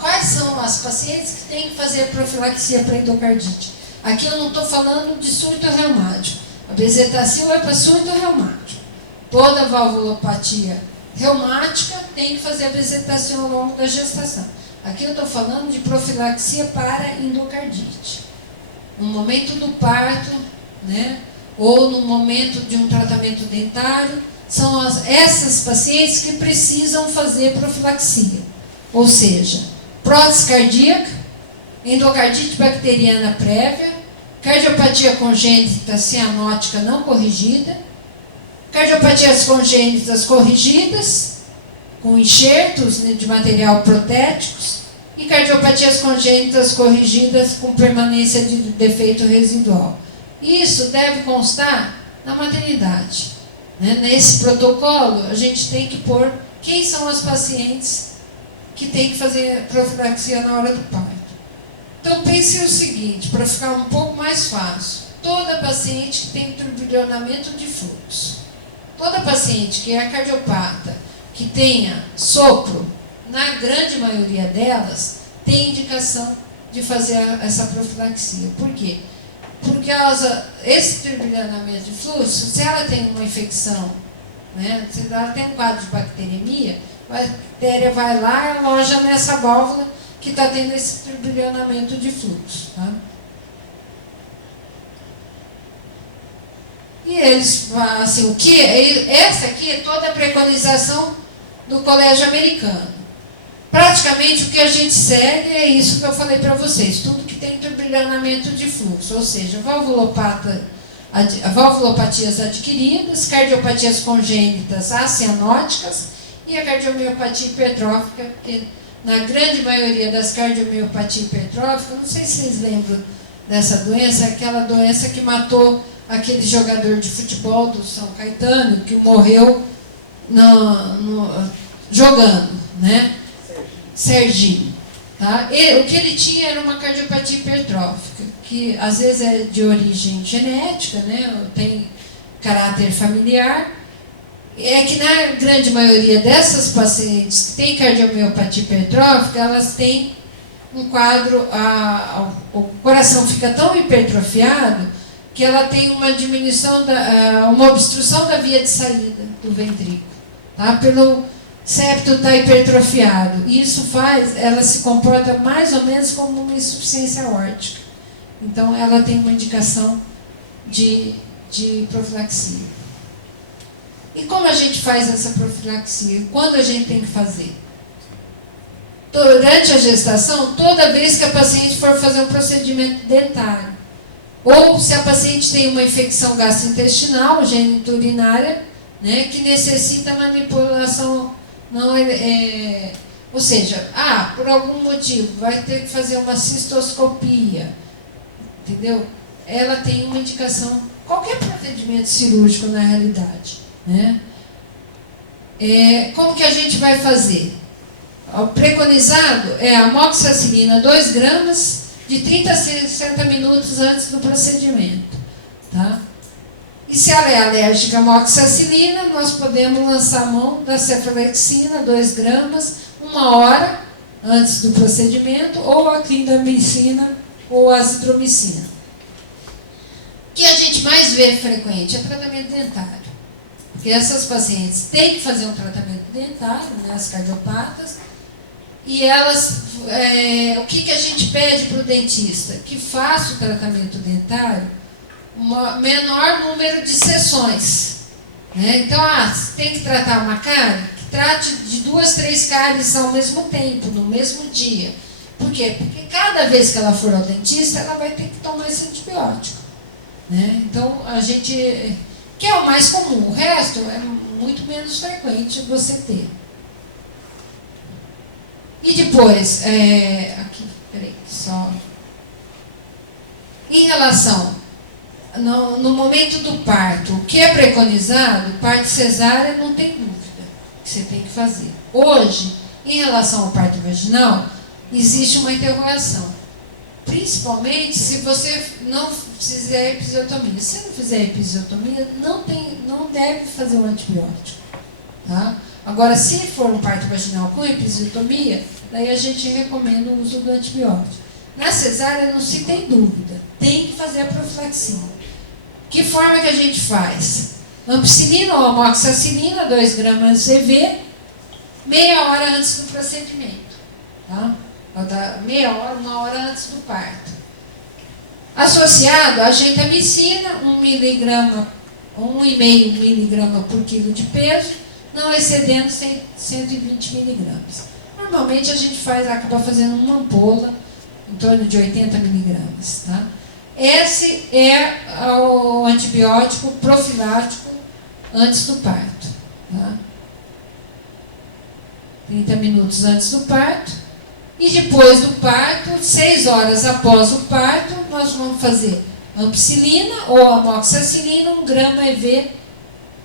quais são as pacientes que têm que fazer profilaxia para endocardite? Aqui eu não estou falando de surto reumático. A bezetacil é para surto reumático. Toda valvulopatia reumática tem que fazer a bezetacil ao longo da gestação. Aqui eu estou falando de profilaxia para endocardite. No momento do parto, né, ou no momento de um tratamento dentário, são essas pacientes que precisam fazer profilaxia. Ou seja, prótese cardíaca, endocardite bacteriana prévia, cardiopatia congênita cianótica não corrigida, cardiopatias congênitas corrigidas, com enxertos de material protéticos, e cardiopatias congênitas corrigidas com permanência de defeito residual. Isso deve constar na maternidade. Nesse protocolo, a gente tem que pôr quem são as pacientes que têm que fazer profilaxia na hora do parto. Então, pense o seguinte, para ficar um pouco mais fácil: toda paciente que tem turbilhonamento de fluxo, toda paciente que é cardiopata, que tenha sopro, na grande maioria delas, tem indicação de fazer essa profilaxia. Por quê? Porque esse turbilhonamento de fluxo, se ela tem uma infecção, né, se ela tem um quadro de bacteremia, a bactéria vai lá e aloja nessa válvula que está tendo esse turbilhonamento de fluxo. Tá? E eles falam assim, essa aqui é toda a preconização do Colégio Americano. Praticamente o que a gente segue é isso que eu falei para vocês, tudo que tem turbilhonamento de fluxo, ou seja, valvulopatias adquiridas, cardiopatias congênitas acianóticas e a cardiomiopatia hipertrófica, que na grande maioria das cardiomiopatia hipertrófica, não sei se vocês lembram dessa doença, aquela doença que matou aquele jogador de futebol do São Caetano, que morreu jogando, né? Serginho. Tá? O que ele tinha era uma cardiopatia hipertrófica, que às vezes é de origem genética, né? Tem caráter familiar. É que na grande maioria dessas pacientes que têm cardiomiopatia hipertrófica, elas têm um quadro, o coração fica tão hipertrofiado que ela tem uma diminuição, uma obstrução da via de saída do ventrículo, tá? Pelo septo está hipertrofiado. E isso ela se comporta mais ou menos como uma insuficiência aórtica. Então, ela tem uma indicação de profilaxia. E como a gente faz essa profilaxia? Quando a gente tem que fazer? Durante a gestação, toda vez que a paciente for fazer um procedimento dentário. Ou se a paciente tem uma infecção gastrointestinal, geniturinária, né, que necessita manipulação. Ou seja, por algum motivo vai ter que fazer uma cistoscopia, entendeu? Ela tem uma indicação, qualquer procedimento cirúrgico na realidade, né? Como que a gente vai fazer? O preconizado é a amoxicilina 2 gramas de 30 a 60 minutos antes do procedimento, tá? E se ela é alérgica à amoxicilina, nós podemos lançar a mão da cefalexina, 2 gramas, 1 hora antes do procedimento, ou a clindamicina ou a azithromicina. O que a gente mais vê frequente é tratamento dentário. Porque essas pacientes têm que fazer um tratamento dentário, né, as cardiopatas, e elas, o que a gente pede para o dentista? Que faça o tratamento dentário um menor número de sessões. Né? Então, tem que tratar uma cárie, que trate de 2, 3 cáries ao mesmo tempo, no mesmo dia. Por quê? Porque cada vez que ela for ao dentista, ela vai ter que tomar esse antibiótico. Né? Então, a gente, que é o mais comum, o resto é muito menos frequente você ter. E depois, aqui, peraí, só. Em relação, no momento do parto, o que é preconizado, parto cesárea, não tem dúvida que você tem que fazer. Hoje, em relação ao parto vaginal, existe uma interrogação. Principalmente se você não fizer episiotomia. Se não fizer episiotomia, não deve fazer um antibiótico. Tá? Agora, se for um parto vaginal com episiotomia, daí a gente recomenda o uso do antibiótico. Na cesárea não se tem dúvida, tem que fazer a profilaxia. Que forma que a gente faz? Ampicilina ou amoxicilina, 2 gramas CV, meia hora antes do procedimento. Tá? Meia hora, 1 hora antes do parto. Associado a gentamicina, 1 miligrama, 1,5 miligrama por quilo de peso, não excedendo 120 miligramas. Normalmente a gente acaba fazendo uma ampola em torno de 80 miligramas. Tá? Esse é o antibiótico profilático antes do parto. Tá? 30 minutos antes do parto. E depois do parto, 6 horas após o parto, nós vamos fazer ampicilina ou amoxicilina, 1 grama EV,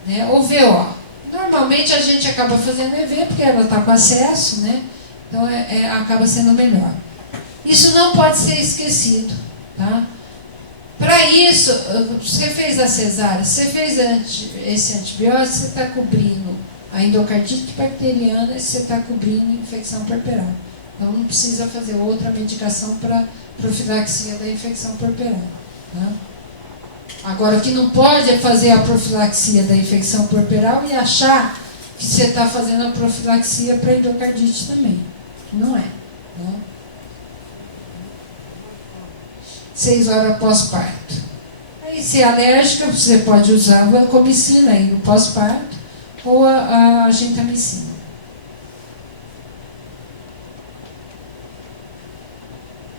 né, ou VO. Normalmente a gente acaba fazendo EV porque ela está com acesso, né? Então acaba sendo melhor. Isso não pode ser esquecido. Tá? Para isso, você fez a cesárea, você fez esse antibiótico, você está cobrindo a endocardite bacteriana e você está cobrindo a infecção puerperal. Então não precisa fazer outra medicação para profilaxia da infecção puerperal. Tá? Agora, o que não pode é fazer a profilaxia da infecção puerperal e achar que você está fazendo a profilaxia para endocardite também. Não é. Tá? 6 horas pós-parto. Aí, se é alérgica, você pode usar a vancomicina aí no pós-parto ou a gentamicina.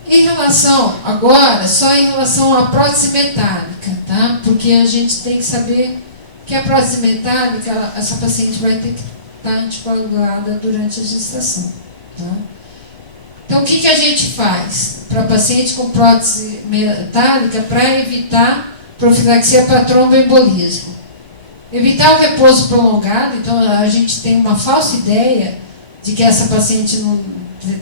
Em relação, agora, só em relação à prótese metálica, tá? Porque a gente tem que saber que a prótese metálica, essa paciente vai ter que estar anticoagulada durante a gestação, tá? Então, o que a gente faz para paciente com prótese metálica para evitar profilaxia para tromboembolismo? Evitar o repouso prolongado. Então, a gente tem uma falsa ideia de que essa paciente não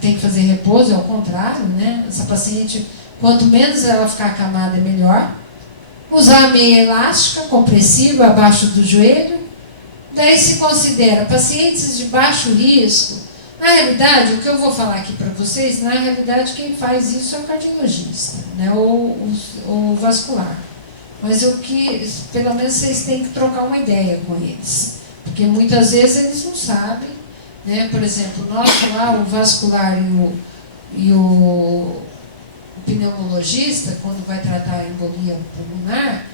tem que fazer repouso, é o contrário, né? Essa paciente, quanto menos ela ficar acamada, é melhor. Usar a meia elástica, compressiva, abaixo do joelho. Daí se considera pacientes de baixo risco. Na realidade, o que eu vou falar aqui para vocês, na realidade quem faz isso é o cardiologista, né? ou o vascular. Mas o que, pelo menos vocês têm que trocar uma ideia com eles. Porque muitas vezes eles não sabem. Né? Por exemplo, nós lá, o vascular e o pneumologista, quando vai tratar a embolia pulmonar,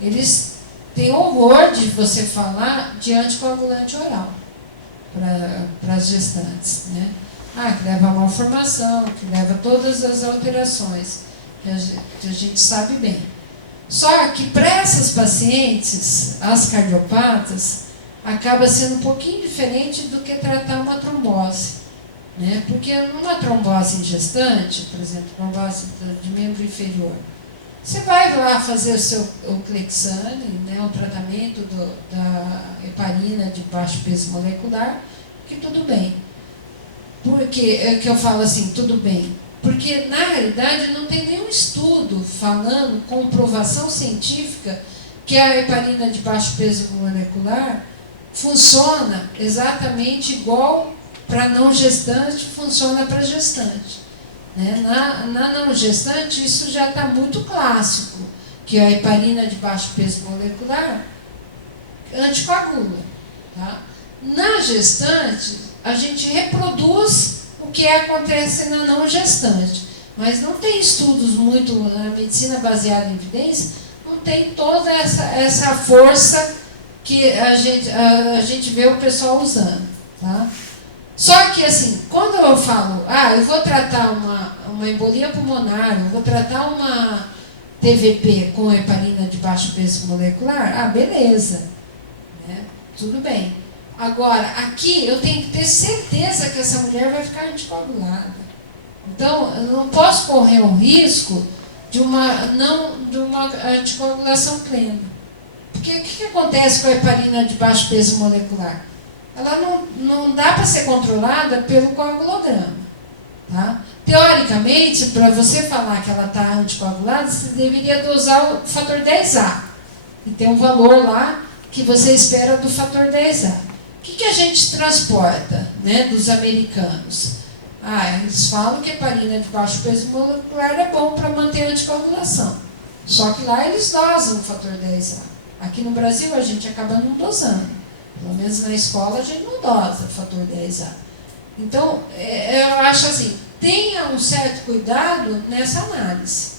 eles têm horror de você falar de anticoagulante oral para as gestantes. Né? Que leva a malformação, que leva todas as alterações, que a gente sabe bem. Só que para essas pacientes, as cardiopatas, acaba sendo um pouquinho diferente do que tratar uma trombose. Né? Porque numa trombose em gestante, por exemplo, trombose de membro inferior, você vai lá fazer o Clexane, né, o tratamento da heparina de baixo peso molecular, que tudo bem. Porque que eu falo assim, tudo bem? Porque, na realidade, não tem nenhum estudo falando, comprovação científica, que a heparina de baixo peso molecular funciona exatamente igual para não gestante, funciona para gestante. Né? Na não gestante, isso já está muito clássico, que a heparina de baixo peso molecular anticoagula. Tá? Na gestante, a gente reproduz o que acontece na não gestante, mas não tem estudos muito, na medicina baseada em evidência, não tem toda essa força que a gente vê o pessoal usando. Tá? Só que, assim, quando eu falo, eu vou tratar uma embolia pulmonar, eu vou tratar uma TVP com heparina de baixo peso molecular, beleza, né? Tudo bem. Agora, aqui eu tenho que ter certeza que essa mulher vai ficar anticoagulada. Então, eu não posso correr o risco de uma anticoagulação plena. Porque o que acontece com a heparina de baixo peso molecular? Ela não dá para ser controlada pelo coagulograma. Tá? Teoricamente, para você falar que ela está anticoagulada, você deveria dosar o fator 10A. E tem um valor lá que você espera do fator 10A. O que a gente transporta, né, dos americanos? Eles falam que a heparina de baixo peso molecular é bom para manter a anticoagulação. Só que lá eles dosam o fator 10A. Aqui no Brasil a gente acaba não dosando. Pelo menos na escola a gente não dosa o fator 10A. Então, eu acho assim, tenha um certo cuidado nessa análise.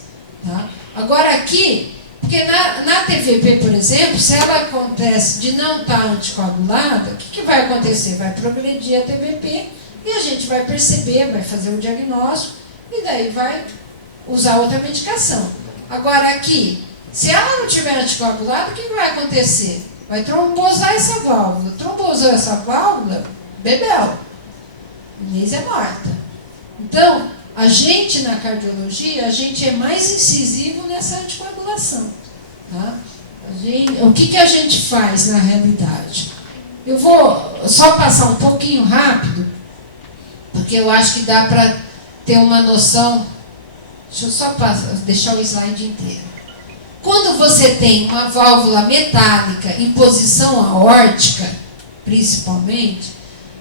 Tá? Agora aqui, porque na TVP, por exemplo, se ela acontece de não estar anticoagulada, o que vai acontecer? Vai progredir a TVP e a gente vai perceber, vai fazer o diagnóstico e daí vai usar outra medicação. Agora aqui, se ela não tiver anticoagulada, o que vai acontecer? Vai trombosar essa válvula. Trombosou essa válvula, bebeu. Inês é morta. Então, a gente na cardiologia, a gente é mais incisivo nessa anticoagulação. Tá? O que a gente faz na realidade? Eu vou só passar um pouquinho rápido, porque eu acho que dá para ter uma noção. Deixa eu só deixar o slide inteiro. Quando você tem uma válvula metálica em posição aórtica, principalmente,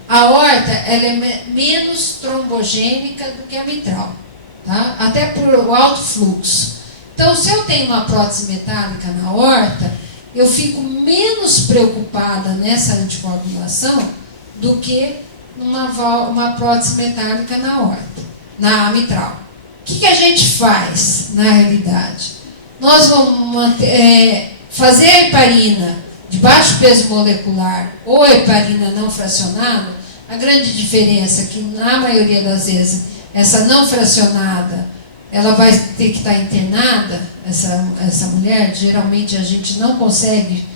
a aorta ela é menos trombogênica do que a mitral, tá? Até por alto fluxo. Então, se eu tenho uma prótese metálica na aorta, eu fico menos preocupada nessa anticoagulação do que uma prótese metálica na aorta, na mitral. O que a gente faz, na realidade? Nós vamos fazer a heparina de baixo peso molecular ou heparina não fracionada. A grande diferença é que, na maioria das vezes, essa não fracionada, ela vai ter que estar internada, essa mulher. Geralmente a gente não consegue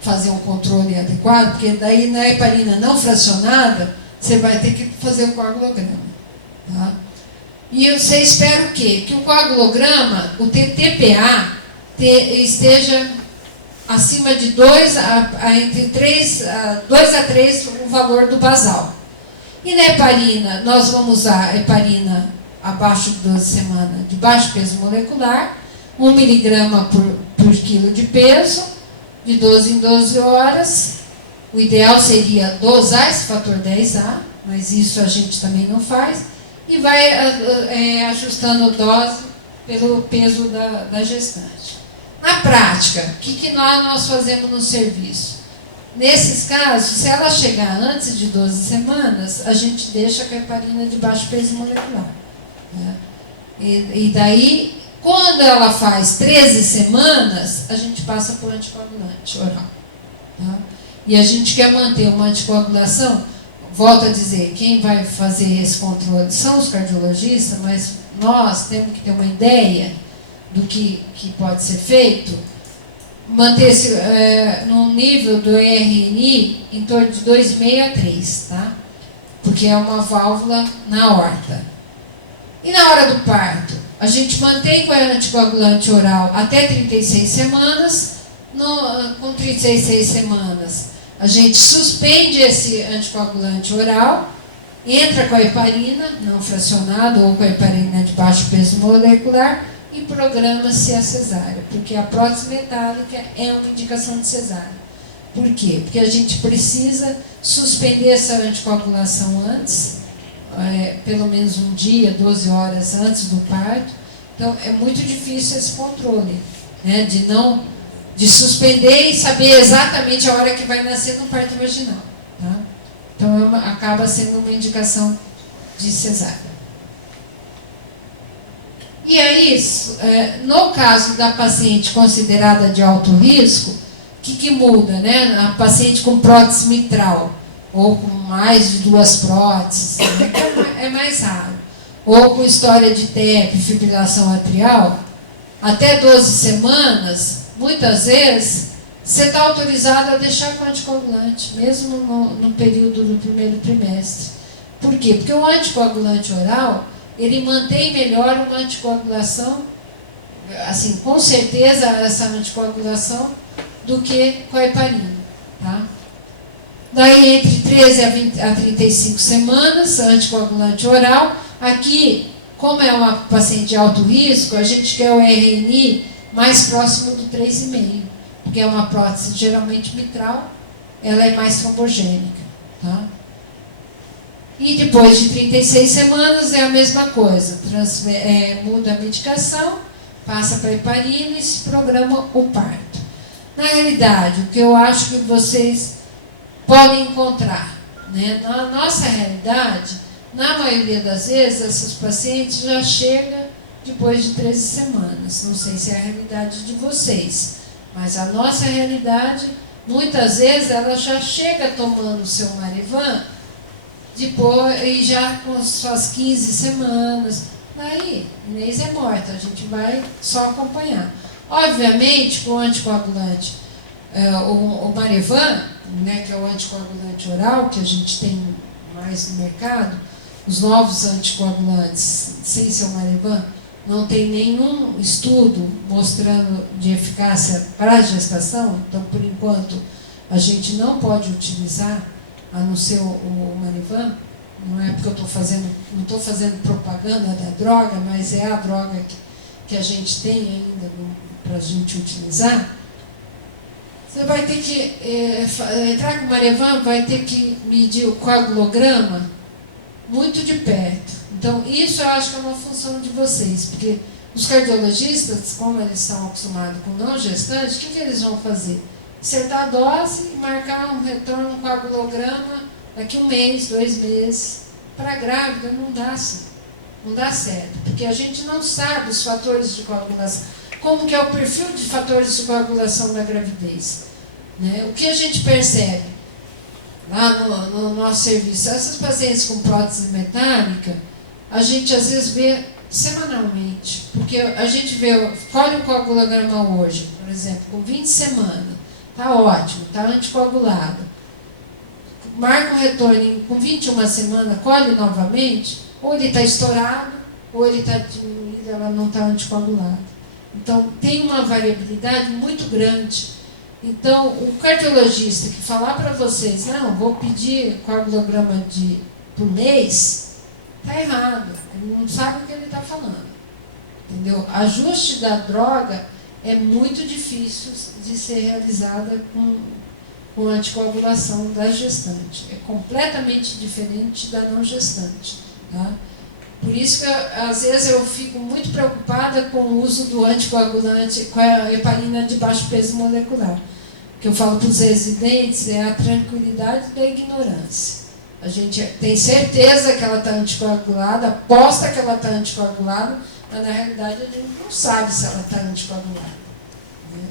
fazer um controle adequado, porque daí na heparina não fracionada, você vai ter que fazer o coagulograma. Tá? E você espera o quê? Que o coagulograma, o TTPA, esteja acima de 2 a 3 o valor do basal. E na heparina, nós vamos usar a heparina abaixo de 12 semanas, de baixo peso molecular, 1 miligrama por quilo de peso, de 12 em 12 horas. O ideal seria dosar esse fator 10A, mas isso a gente também não faz, e vai ajustando dose pelo peso da gestante. Na prática, o que nós fazemos no serviço? Nesses casos, se ela chegar antes de 12 semanas, a gente deixa com a heparina de baixo peso molecular. Né? E daí, quando ela faz 13 semanas, a gente passa por anticoagulante oral. Tá? E a gente quer manter uma anticoagulação, volto a dizer, quem vai fazer esse controle são os cardiologistas, mas nós temos que ter uma ideia do que pode ser feito, manter-se num nível do RNI em torno de 2,5 a 3, tá? Porque é uma válvula na aorta. E na hora do parto, a gente mantém com a anticoagulante oral até 36 semanas, com 36 semanas a gente suspende esse anticoagulante oral, entra com a heparina não fracionada ou com a heparina de baixo peso molecular e programa-se a cesárea, porque a prótese metálica é uma indicação de cesárea. Por quê? Porque a gente precisa suspender essa anticoagulação antes, pelo menos um dia, 12 horas antes do parto. Então, é muito difícil esse controle, né, de suspender e saber exatamente a hora que vai nascer no parto vaginal. Tá? Então, acaba sendo uma indicação de cesárea. E aí, no caso da paciente considerada de alto risco, o que muda, né? A paciente com prótese mitral, ou com mais de 2 próteses, né? É mais raro. Ou com história de TEP, fibrilação atrial, até 12 semanas, muitas vezes, você está autorizado a deixar com anticoagulante, mesmo no período do primeiro trimestre. Por quê? Porque o anticoagulante oral, ele mantém melhor uma anticoagulação, assim, com certeza essa anticoagulação, do que com a heparina. Tá? Daí, entre 13 a 35 semanas, anticoagulante oral. Aqui, como é uma paciente de alto risco, a gente quer o RNI mais próximo do 3,5, porque é uma prótese geralmente mitral, ela é mais trombogênica. Tá? E depois de 36 semanas é a mesma coisa, muda a medicação, passa para a heparina e se programa o parto. Na realidade, o que eu acho que vocês podem encontrar, né? Na nossa realidade, na maioria das vezes, esses pacientes já chegam depois de 13 semanas. Não sei se é a realidade de vocês, mas a nossa realidade, muitas vezes, ela já chega tomando o seu Marivan depois, e já com suas 15 semanas. Daí, Inês é morta, a gente vai só acompanhar. Obviamente, com o anticoagulante, o Marivan, né, que é o anticoagulante oral, que a gente tem mais no mercado, os novos anticoagulantes sem ser o Marivan, não tem nenhum estudo mostrando de eficácia para a gestação, então, por enquanto, a gente não pode utilizar, a não ser o Marivan. Não é porque eu não estou fazendo propaganda da droga, mas é a droga que a gente tem ainda para a gente utilizar. Você vai ter que entrar com o Marivan, vai ter que medir o coagulograma muito de perto. Então, isso eu acho que é uma função de vocês, porque os cardiologistas, como eles estão acostumados com não gestante, o que eles vão fazer? Acertar a dose e marcar um retorno, um coagulograma daqui 1 mês, 2 meses. Para a grávida não dá assim, não dá certo, porque a gente não sabe os fatores de coagulação, como que é o perfil de fatores de coagulação da gravidez. Né? O que a gente percebe lá no nosso serviço, essas pacientes com prótese metálica, a gente às vezes vê semanalmente, porque a gente colhe o coagulograma hoje, por exemplo, com 20 semanas, está ótimo, está anticoagulado. Marca um retorno com 21 semanas, colhe novamente, ou ele está estourado, ou ele está diminuído, ela não está anticoagulada. Então, tem uma variabilidade muito grande. Então, o cardiologista que falar para vocês, não, vou pedir coagulograma por mês, está errado. Ele não sabe o que ele está falando. Entendeu? Ajuste da droga é muito difícil de ser realizada com anticoagulação da gestante. É completamente diferente da não gestante. Tá? Por isso que, às vezes, eu fico muito preocupada com o uso do anticoagulante, com a heparina de baixo peso molecular. O que eu falo para os residentes é a tranquilidade da ignorância. A gente tem certeza que ela está anticoagulada, aposta que ela está anticoagulada, mas, na realidade, a gente não sabe se ela está anticoagulada. Né?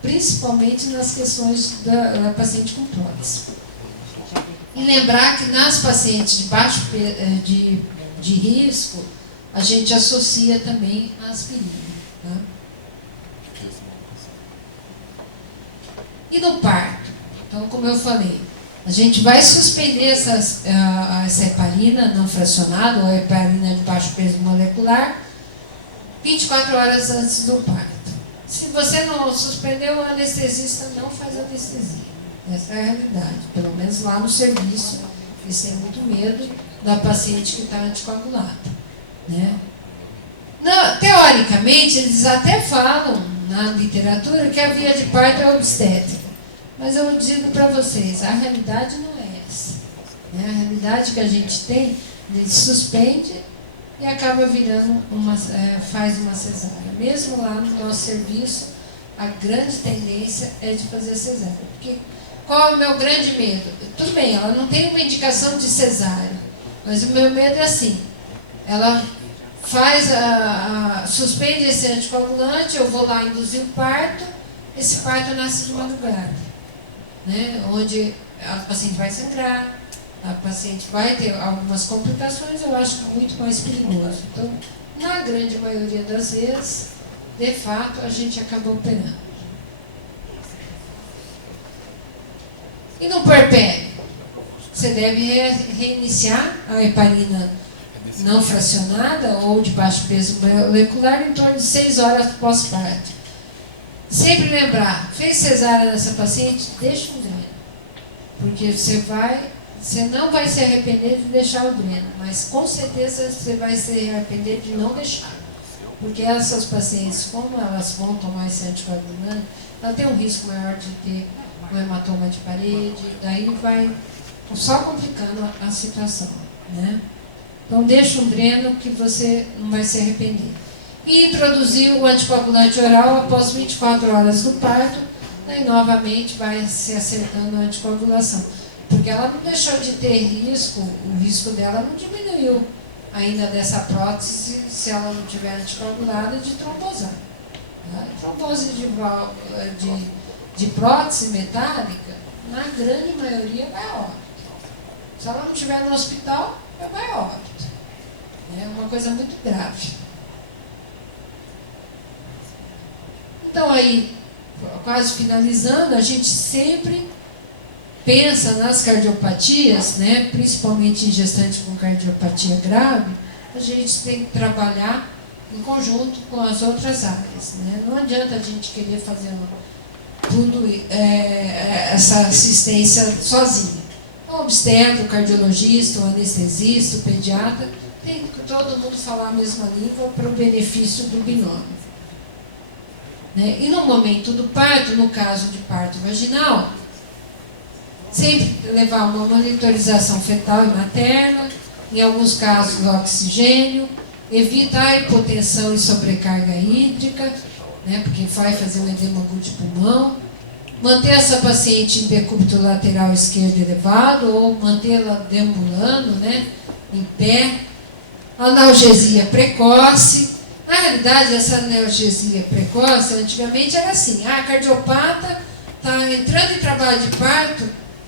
Principalmente nas questões da paciente com prótese. E lembrar que nas pacientes de baixo de risco, a gente associa também a aspirina. Tá? E no parto? Então, como eu falei, a gente vai suspender essa heparina não fracionada, ou heparina de baixo peso molecular, 24 horas antes do parto. Se você não suspendeu, o anestesista não faz anestesia. Essa é a realidade. Pelo menos lá no serviço, eles têm muito medo da paciente que está anticoagulada. Né? Não, teoricamente, eles até falam na literatura que a via de parto é obstétrica. Mas eu digo para vocês, a realidade não é essa. Né? A realidade que a gente tem, a gente suspende e acaba virando faz uma cesárea. Mesmo lá no nosso serviço, a grande tendência é de fazer cesárea. Porque qual é o meu grande medo? Tudo bem, ela não tem uma indicação de cesárea, mas o meu medo é assim, ela faz suspende esse anticoagulante, eu vou lá induzir o parto, esse parto nasce de madrugada, né? Onde a paciente vai sangrar, a paciente vai ter algumas complicações, eu acho muito mais perigoso. Então, na grande maioria das vezes, de fato, a gente acaba operando. E no puerpério, você deve reiniciar a heparina não fracionada ou de baixo peso molecular em torno de 6 horas pós-parto. Sempre lembrar, fez cesárea nessa paciente, deixa o dreno. Porque você não vai se arrepender de deixar o dreno, mas com certeza você vai se arrepender de não deixar. Porque essas pacientes, como elas vão tomar esse anticoagulante, ela tem um risco maior de ter um hematoma de parede, daí vai só complicando a situação, né? Então deixa um dreno que você não vai se arrepender. E introduzir o anticoagulante oral após 24 horas do parto, daí novamente vai se acertando a anticoagulação. Porque ela não deixou de ter risco, o risco dela não diminuiu ainda dessa prótese, se ela não tiver anticoagulada, de trombosar. Né? Trombose de prótese metálica, na grande maioria vai a óbito. Se ela não estiver no hospital, vai a óbito. É uma coisa muito grave. Então aí, quase finalizando, a gente sempre pensa nas cardiopatias, né, principalmente em gestante com cardiopatia grave, a gente tem que trabalhar em conjunto com as outras áreas. Né? Não adianta a gente querer fazer essa assistência sozinha. O obstetra, o cardiologista, o anestesista, o pediatra, tem que todo mundo falar a mesma língua para o benefício do binômio. Né? E no momento do parto, no caso de parto vaginal, sempre levar uma monitorização fetal e materna, em alguns casos oxigênio, evitar a hipotensão e sobrecarga hídrica, né, porque vai fazer um edema agudo de pulmão, manter essa paciente em decúbito lateral esquerdo elevado ou mantê-la deambulando, né, em pé, analgesia precoce. Na realidade, essa analgesia precoce, antigamente era assim, a cardiopata está entrando em trabalho de parto,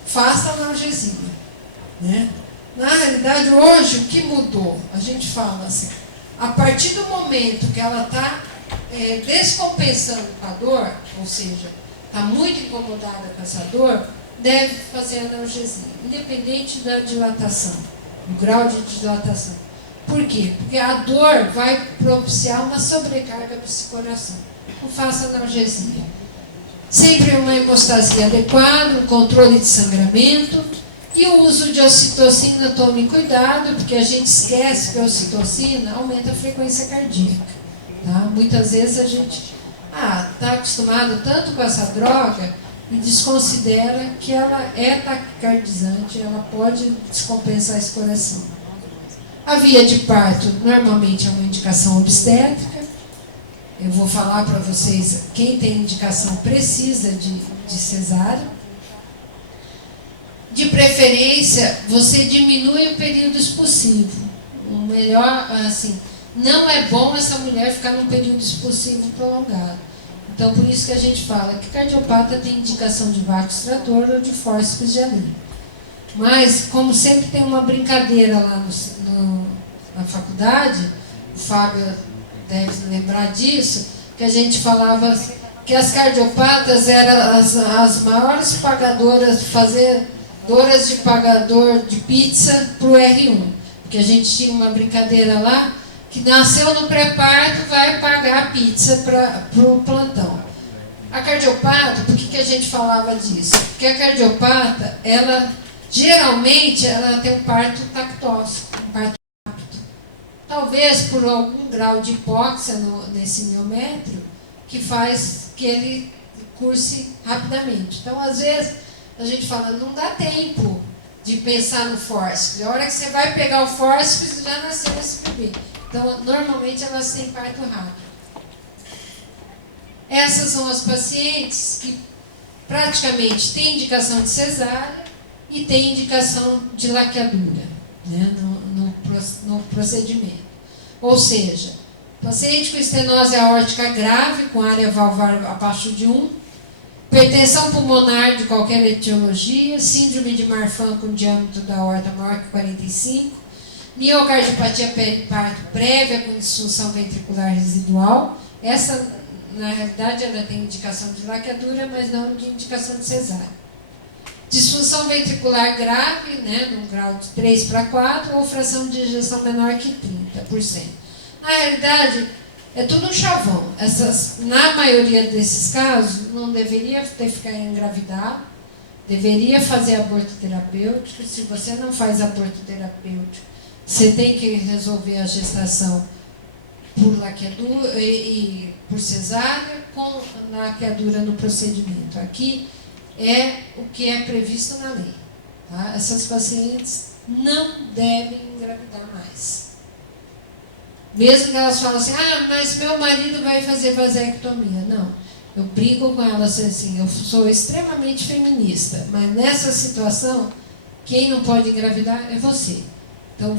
faça analgesia. Né? Na realidade, hoje, o que mudou? A gente fala assim, a partir do momento que ela está descompensando com a dor, ou seja, está muito incomodada com essa dor, deve fazer analgesia, independente da dilatação, do grau de dilatação. Por quê? Porque a dor vai propiciar uma sobrecarga desse coração. Então, faça analgesia. Sempre uma hemostasia adequada, um controle de sangramento e o uso de ocitocina, tome cuidado, porque a gente esquece que a ocitocina aumenta a frequência cardíaca. Tá? Muitas vezes a gente está acostumado tanto com essa droga e desconsidera que ela é taquicardizante, ela pode descompensar esse coração. A via de parto normalmente é uma indicação obstétrica. Eu vou falar para vocês, quem tem indicação precisa de cesárea. De preferência, você diminui o período expulsivo. O melhor, assim, não é bom essa mulher ficar num período expulsivo prolongado. Então, por isso que a gente fala que cardiopata tem indicação de vácuo extrator ou de fórceps de Allen. Mas, como sempre tem uma brincadeira lá na faculdade, o Fábio deve lembrar disso, que a gente falava que as cardiopatas eram as maiores pagadoras, fazedoras de pagador de pizza para o R1. Porque a gente tinha uma brincadeira lá, que nasceu no pré-parto, vai pagar a pizza para o plantão. A cardiopata, por que a gente falava disso? Porque a cardiopata, ela geralmente ela tem um parto tactóxico, um parto rápido. talvez por algum grau de hipóxia nesse miométrio, que faz que ele curse rapidamente. Então, às vezes, a gente fala, não dá tempo de pensar no fórceps. A hora que você vai pegar o fórceps, já nasceu esse bebê. Então, normalmente, elas têm parto rápido. Essas são as pacientes que praticamente têm indicação de cesárea e têm indicação de laqueadura, né, no procedimento. Ou seja, paciente com estenose aórtica grave, com área valvar abaixo de 1, hipertensão pulmonar de qualquer etiologia, síndrome de Marfan com diâmetro da aorta maior que 45, miocardiopatia periparto prévia com disfunção ventricular residual. Essa, na realidade, ela tem indicação de laqueadura, mas não de indicação de cesárea. Disfunção ventricular grave, né, num grau de 3 para 4, ou fração de ejeção menor que 30%. Na realidade, é tudo um chavão. Na maioria desses casos, não deveria ter ficado engravidado, deveria fazer aborto terapêutico. Se você não faz aborto terapêutico, você tem que resolver a gestação por laqueadura e por cesárea, com laqueadura no procedimento. Aqui é o que é previsto na lei. Tá? Essas pacientes não devem engravidar mais. Mesmo que elas falem assim, mas meu marido vai fazer vasectomia. Não, eu brigo com elas assim, eu sou extremamente feminista, mas nessa situação, quem não pode engravidar é você. Então,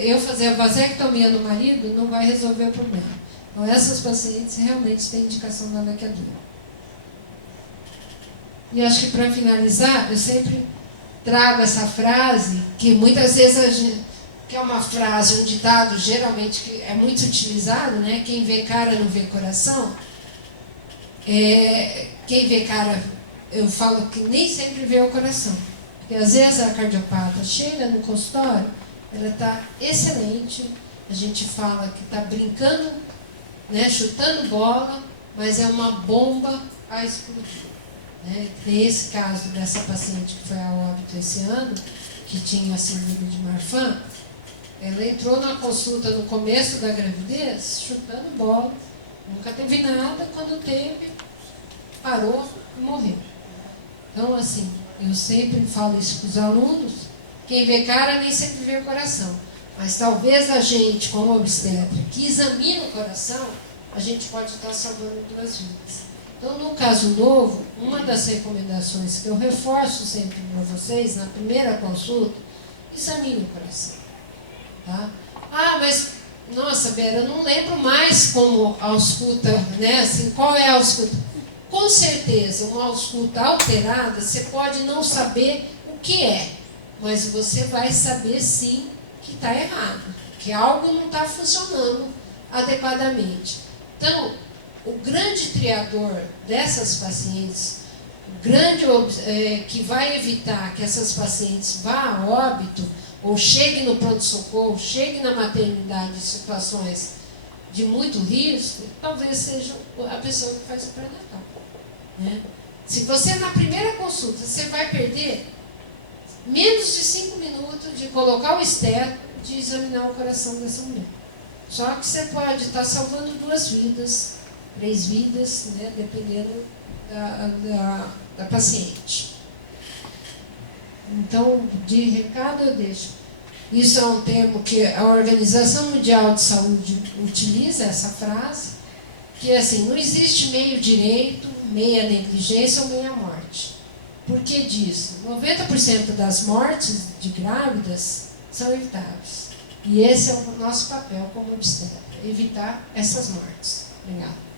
eu fazer a vasectomia no marido não vai resolver o problema. Então, essas pacientes realmente têm indicação da laqueadura. E acho que, para finalizar, eu sempre trago essa frase, que muitas vezes a gente... que é uma frase, um ditado, geralmente, que é muito utilizado, né? Quem vê cara não vê coração. Quem vê cara, eu falo que nem sempre vê o coração. Porque às vezes a cardiopata chega no consultório, ela está excelente, a gente fala que está brincando, né? Chutando bola, mas é uma bomba a explodir. Né? Tem esse caso dessa paciente que foi a óbito esse ano, que tinha síndrome de Marfan. Ela entrou na consulta no começo da gravidez, chutando bola, nunca teve nada, quando teve, parou e morreu. Então, assim, eu sempre falo isso para os alunos, quem vê cara nem sempre vê o coração. Mas talvez a gente, como obstetra, que examina o coração, a gente pode estar salvando 2 vidas. Então, no caso novo, uma das recomendações que eu reforço sempre para vocês, na primeira consulta, examine o coração. Tá? Mas, nossa, Vera, eu não lembro mais como ausculta, né? Assim, qual é a ausculta? Com certeza, uma ausculta alterada, você pode não saber o que é, mas você vai saber sim que está errado, que algo não está funcionando adequadamente. Então, o grande triador dessas pacientes, o grande que vai evitar que essas pacientes vá a óbito, ou chegue no pronto-socorro, chegue na maternidade em situações de muito risco, talvez seja a pessoa que faz o pré-natal. Né? Se você, na primeira consulta, você vai perder menos de 5 minutos de colocar o esteto, de examinar o coração dessa mulher. Só que você pode estar salvando 2 vidas, 3 vidas, né? Dependendo da paciente. Então, de recado eu deixo. Isso é um termo que a Organização Mundial de Saúde utiliza, essa frase, que é assim, não existe meio direito, meia negligência ou meia morte. Por que disso? 90% das mortes de grávidas são evitáveis. E esse é o nosso papel como obstetra, evitar essas mortes. Obrigada.